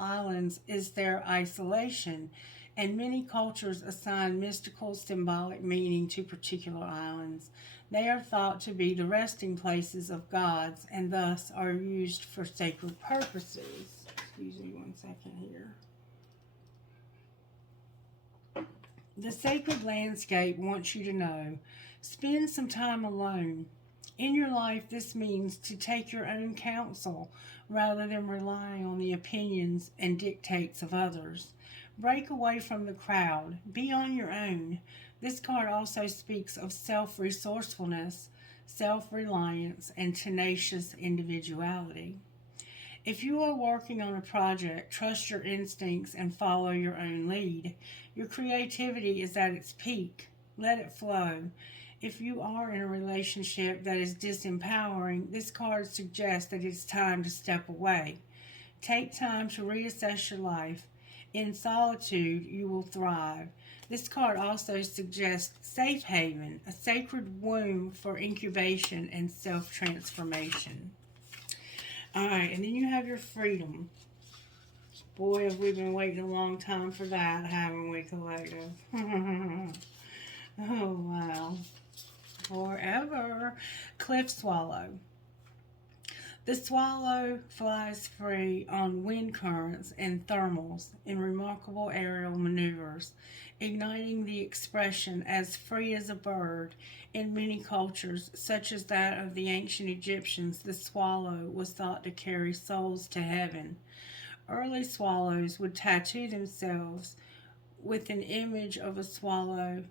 islands is their isolation, and many cultures assign mystical symbolic meaning to particular islands. They are thought to be the resting places of gods, and thus are used for sacred purposes. Excuse me 1 second here. The sacred landscape wants you to know, spend some time alone. In your life, this means to take your own counsel rather than relying on the opinions and dictates of others. Break away from the crowd. Be on your own. This card also speaks of self-resourcefulness, self-reliance, and tenacious individuality. If you are working on a project, trust your instincts and follow your own lead. Your creativity is at its peak. Let it flow. If you are in a relationship that is disempowering, this card suggests that it's time to step away. Take time to reassess your life. In solitude, you will thrive. This card also suggests safe haven, a sacred womb for incubation and self-transformation. Alright, and then you have your freedom. Boy, have we been waiting a long time for that, haven't we, collective? Oh, wow. Forever. Cliff swallow. The swallow flies free on wind currents and thermals in remarkable aerial maneuvers, igniting the expression as free as a bird. In many cultures, such as that of the ancient Egyptians, the swallow was thought to carry souls to heaven. Early swallows would tattoo themselves with an image of a swallow.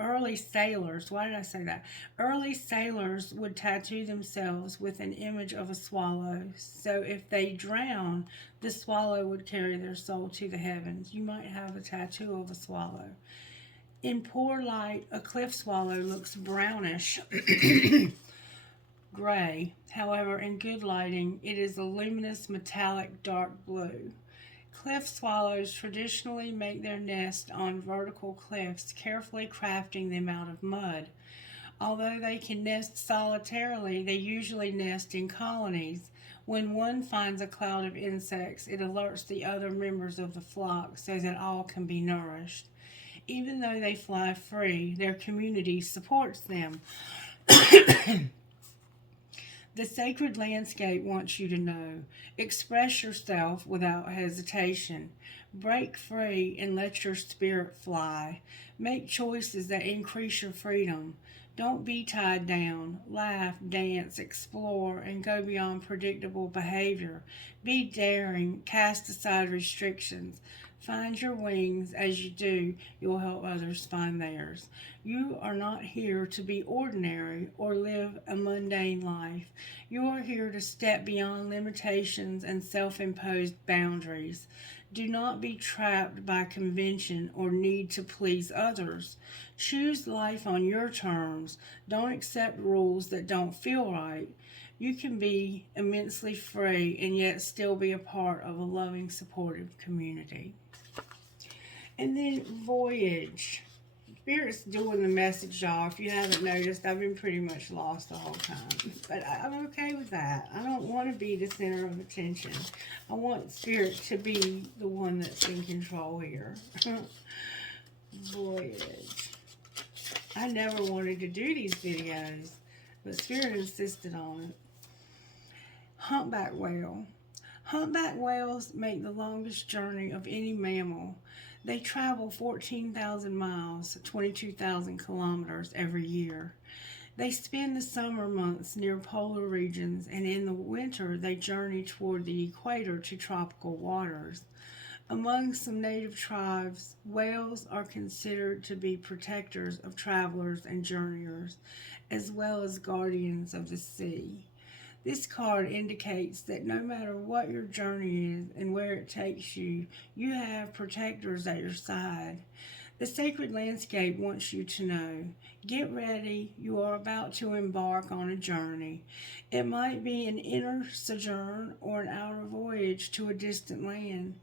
Early sailors, why did I say that? Early sailors would tattoo themselves with an image of a swallow. So if they drown, the swallow would carry their soul to the heavens. You might have a tattoo of a swallow. In poor light, a cliff swallow looks brownish gray. However, in good lighting, it is a luminous metallic dark blue. Cliff swallows traditionally make their nest on vertical cliffs, carefully crafting them out of mud. Although they can nest solitarily, they usually nest in colonies. When one finds a cloud of insects, it alerts the other members of the flock so that all can be nourished. Even though they fly free, their community supports them. The sacred landscape wants you to know. Express yourself without hesitation. Break free and let your spirit fly. Make choices that increase your freedom. Don't be tied down. Laugh, dance, explore, and go beyond predictable behavior. Be daring. Cast aside restrictions. Find your wings. As you do, you'll help others find theirs. You are not here to be ordinary or live a mundane life. You are here to step beyond limitations and self-imposed boundaries. Do not be trapped by convention or need to please others. Choose life on your terms. Don't accept rules that don't feel right. You can be immensely free and yet still be a part of a loving, supportive community. And then Voyage. Spirit's doing the message, y'all. If you haven't noticed, I've been pretty much lost the whole time. But I'm okay with that. I don't want to be the center of attention. I want Spirit to be the one that's in control here. Voyage. I never wanted to do these videos, but Spirit insisted on it. Humpback whale. Humpback whales make the longest journey of any mammal. They travel 14,000 miles, 22,000 kilometers every year. They spend the summer months near polar regions, and in the winter they journey toward the equator to tropical waters. Among some native tribes, whales are considered to be protectors of travelers and journeyers, as well as guardians of the sea. This card indicates that no matter what your journey is and where it takes you, you have protectors at your side. The sacred landscape wants you to know. Get ready, you are about to embark on a journey. It might be an inner sojourn or an outer voyage to a distant land.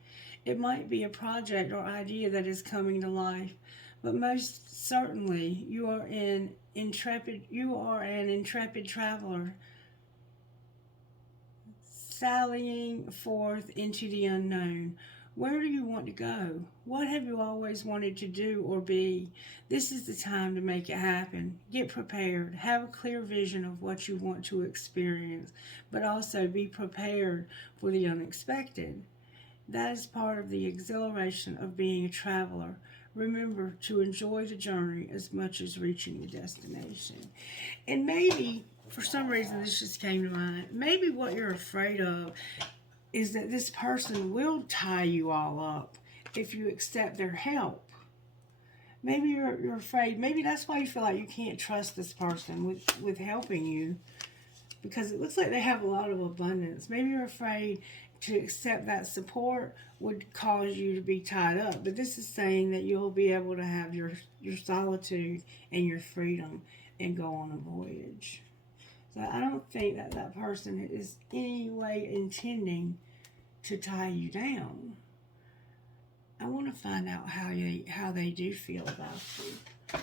It might be a project or idea that is coming to life, but most certainly you are an intrepid traveler, sallying forth into the unknown. Where do you want to go? What have you always wanted to do or be? This is the time to make it happen. Get prepared. Have a clear vision of what you want to experience, but also be prepared for the unexpected. That is part of the exhilaration of being a traveler. Remember to enjoy the journey as much as reaching the destination. And maybe, for some reason, this just came to mind. Maybe what you're afraid of is that this person will tie you all up if you accept their help. Maybe you're afraid. Maybe that's why you feel like you can't trust this person with helping you, because it looks like they have a lot of abundance. Maybe you're afraid to accept that support would cause you to be tied up. But this is saying that you'll be able to have your solitude and your freedom and go on a voyage. So I don't think that that person is any way intending to tie you down. I want to find out how they do feel about you.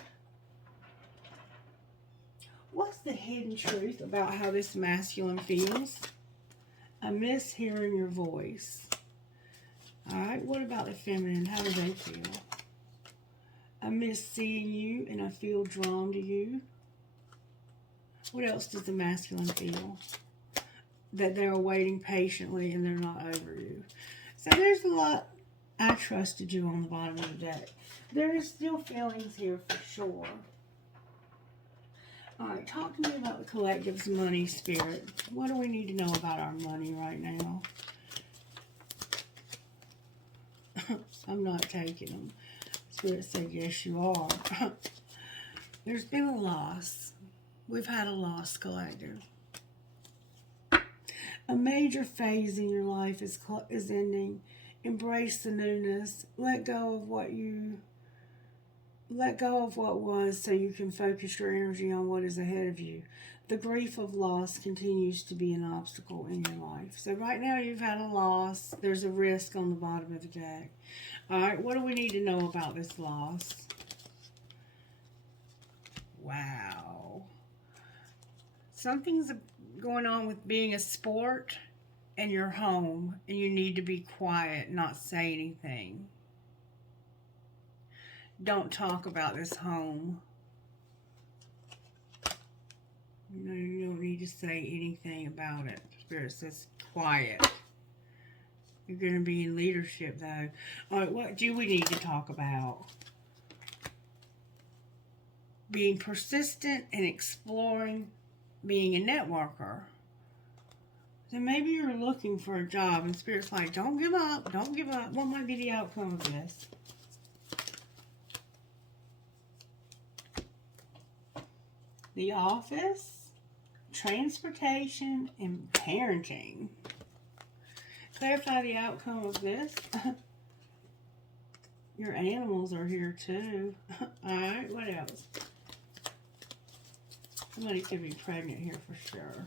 What's the hidden truth about how this masculine feels? I miss hearing your voice. All right, what about the feminine? How do they feel? I miss seeing you and I feel drawn to you. What else does the masculine feel? that they're waiting patiently and they're not over you. So there's a lot. I trusted you on the bottom of the deck. There is still feelings here for sure. Alright, talk to me about the collective's money, Spirit. What do we need to know about our money right now? I'm not taking them. Spirit said, yes, you are. There's been a loss. We've had a loss, collective. A major phase in your life is ending. Embrace the newness. Let go of what was so you can focus your energy on what is ahead of you. The grief of loss continues to be an obstacle in your life. So right now you've had a loss. There's a risk on the bottom of the deck. All right, what do we need to know about this loss? Wow. Something's going on with being a sport and you're home and you need to be quiet, not say anything. Don't talk about this home. No, you don't need to say anything about it. Spirit says quiet. You're going to be in leadership, though. All right, what do we need to talk about? Being persistent and exploring being a networker. So maybe you're looking for a job and Spirit's like, don't give up, don't give up. What might be the outcome of this? The office, transportation, and parenting. Clarify the outcome of this. Your animals are here too. Alright, what else? Somebody could be pregnant here for sure.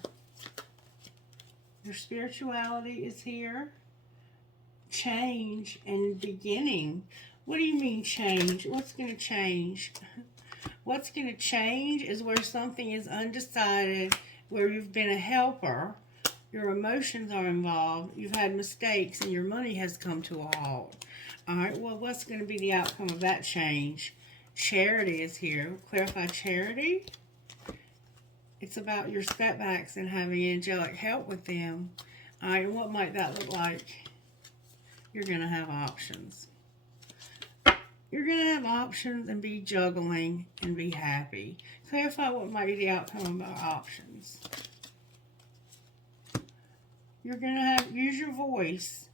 Your spirituality is here. Change and beginning. What do you mean change? What's going to change? What's going to change is where something is undecided, where you've been a helper, your emotions are involved, you've had mistakes, and your money has come to a halt. All right, well, what's going to be the outcome of that change? Charity is here. Clarify charity. It's about your setbacks and having angelic help with them. All right, what might that look like? You're going to have options. You're going to have options and be juggling and be happy. Clarify what might be the outcome of our options. You're going to use your voice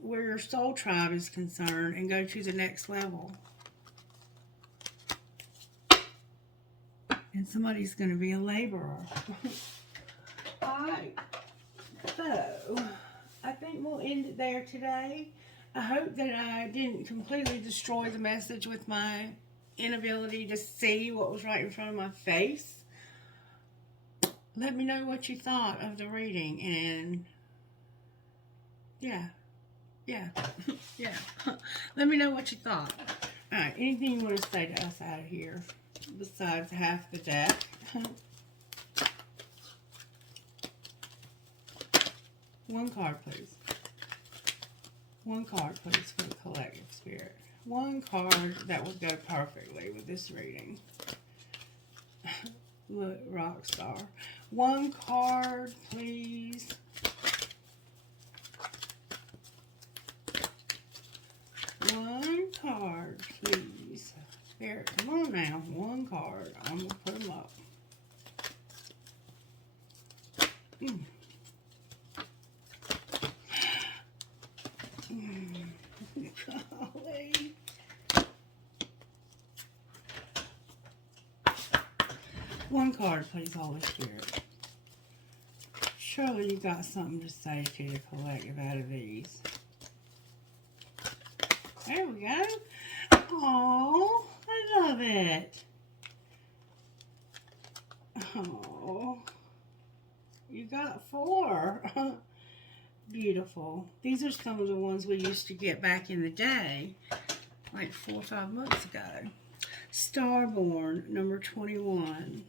where your soul tribe is concerned and go to the next level. And somebody's going to be a laborer. Alright, so I think we'll end it there today. I hope that I didn't completely destroy the message with my inability to see what was right in front of my face. Let me know what you thought of the reading, and yeah. Let me know what you thought. Alright, anything you want to say to us out of here besides half the deck? One card, please. One card, please, for the collective spirit. One card that would go perfectly with this reading. Look, rock star. One card, please. One card, please. Spirit, come on now. One card. I'm going to put them up. Golly. One card, please, Holy Spirit. Surely you got something to say to the collective out of these. There we go. Oh, I love it. Oh, you got 4. Beautiful. These are some of the ones we used to get back in the day, like 4 or 5 months ago. Starborn, number 21.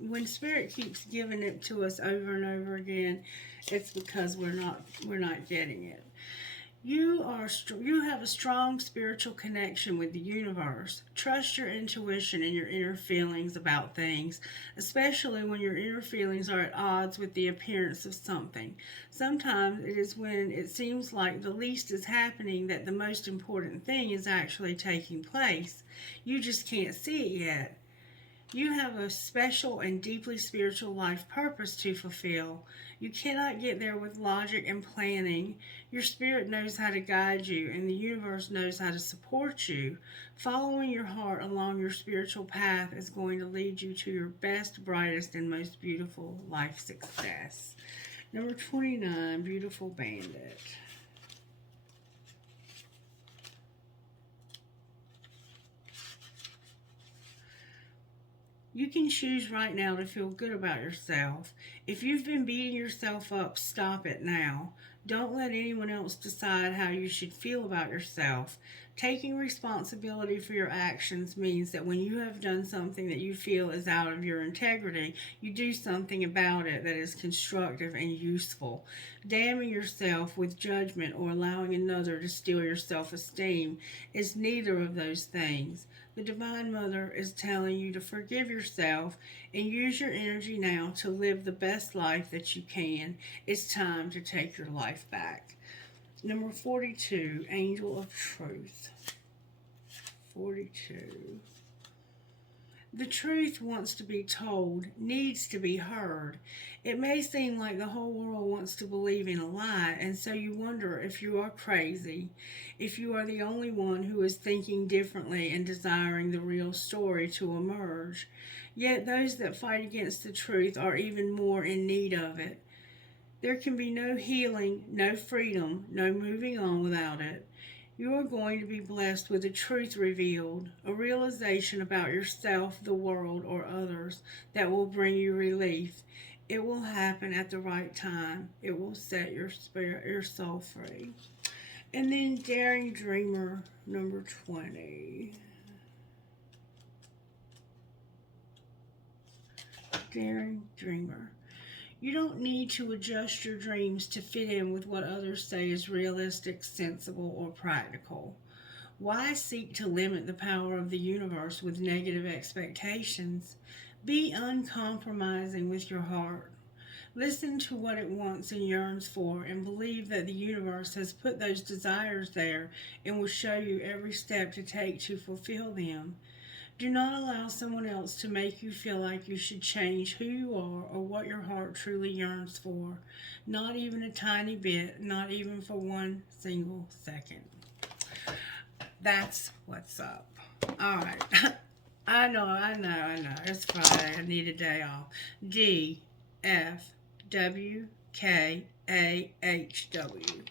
When Spirit keeps giving it to us over and over again, it's because we're not getting it. You have a strong spiritual connection with the universe. Trust your intuition and your inner feelings about things, especially when your inner feelings are at odds with the appearance of something. Sometimes it is when it seems like the least is happening that the most important thing is actually taking place. You just can't see it yet. You have a special and deeply spiritual life purpose to fulfill. You cannot get there with logic and planning. Your spirit knows how to guide you, and the universe knows how to support you. Following your heart along your spiritual path is going to lead you to your best, brightest, and most beautiful life success. Number 29, Beautiful Bandit. You can choose right now to feel good about yourself. If you've been beating yourself up, stop it now. Don't let anyone else decide how you should feel about yourself. Taking responsibility for your actions means that when you have done something that you feel is out of your integrity, you do something about it that is constructive and useful. Damning yourself with judgment or allowing another to steal your self-esteem is neither of those things. The Divine Mother is telling you to forgive yourself and use your energy now to live the best life that you can. It's time to take your life back. Number 42, Angel of Truth. 42. The truth wants to be told, needs to be heard. It may seem like the whole world wants to believe in a lie, and so you wonder if you are crazy, if you are the only one who is thinking differently and desiring the real story to emerge. Yet those that fight against the truth are even more in need of it. There can be no healing, no freedom, no moving on without it. You are going to be blessed with the truth revealed, a realization about yourself, the world, or others that will bring you relief. It will happen at the right time. It will set your spirit, your soul free. And then Daring Dreamer, number 20. Daring Dreamer. You don't need to adjust your dreams to fit in with what others say is realistic, sensible, or practical. Why seek to limit the power of the universe with negative expectations? Be uncompromising with your heart. Listen to what it wants and yearns for, and believe that the universe has put those desires there and will show you every step to take to fulfill them. Do not allow someone else to make you feel like you should change who you are or what your heart truly yearns for. Not even a tiny bit, not even for 1 single second. That's what's up. All right. I know. It's Friday. I need a day off. D, F, W, K, A, H, W.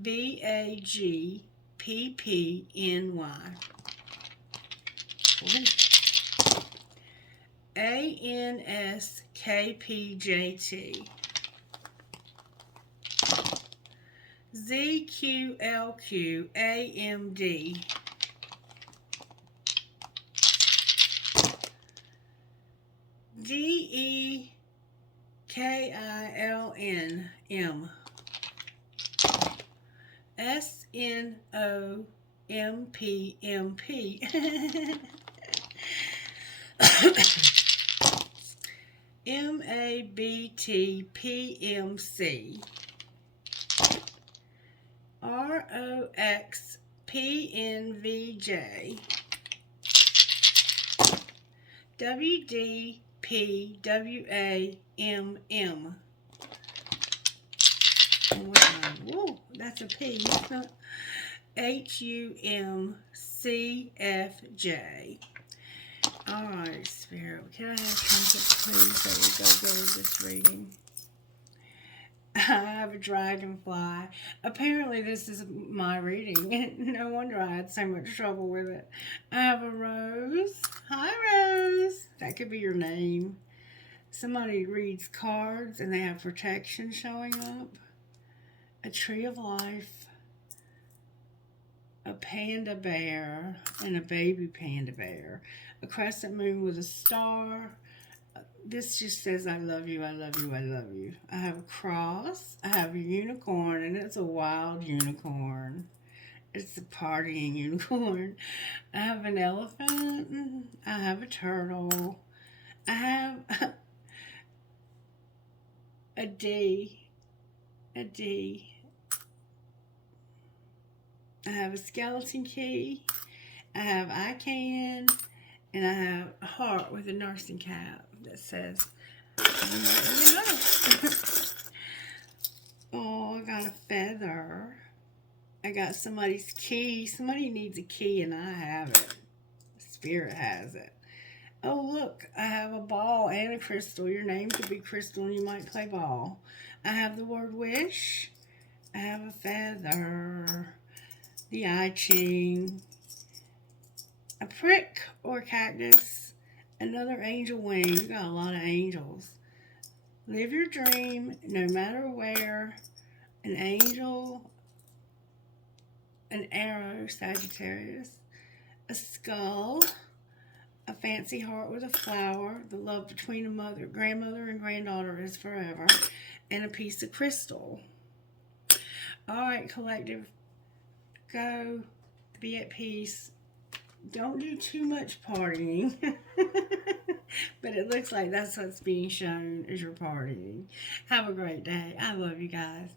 B, A, G, PPNY. ANSKPJT. ZQLQAMD. DEKILNM. SNOMPMP. MABTPMC. ROXPNVJ. WDPWAMM. Whoa, that's a P. HUMCFJ. Alright, Spirit. Can I have trumpets, please, that we go with this reading? I have a dragonfly. Apparently, this is my reading. No wonder I had so much trouble with it. I have a rose. Hi, Rose. That could be your name. Somebody reads cards and they have protection showing up. A tree of life. A panda bear and a baby panda bear. A crescent moon with a star. This just says, I love you, I love you, I love you. I have a cross. I have a unicorn, and it's a wild unicorn. It's a partying unicorn. I have an elephant. I have a turtle. I have a D. A D. I have a skeleton key. I have I can. And I have a heart with a nursing cap that says, you know. Oh, I got a feather. I got somebody's key. Somebody needs a key, and I have it. Spirit has it. Oh, look, I have a ball and a crystal. Your name could be Crystal, and you might play ball. I have the word wish. I have a feather. The I Ching. A prick or cactus. Another angel wing. You got a lot of angels. Live your dream no matter where. An angel. An arrow, Sagittarius. A skull. A fancy heart with a flower. The love between a mother, grandmother, and granddaughter is forever. And a piece of crystal. Alright, collective. Go. Be at peace. Don't do too much partying. But it looks like that's what's being shown as your partying. Have a great day. I love you guys.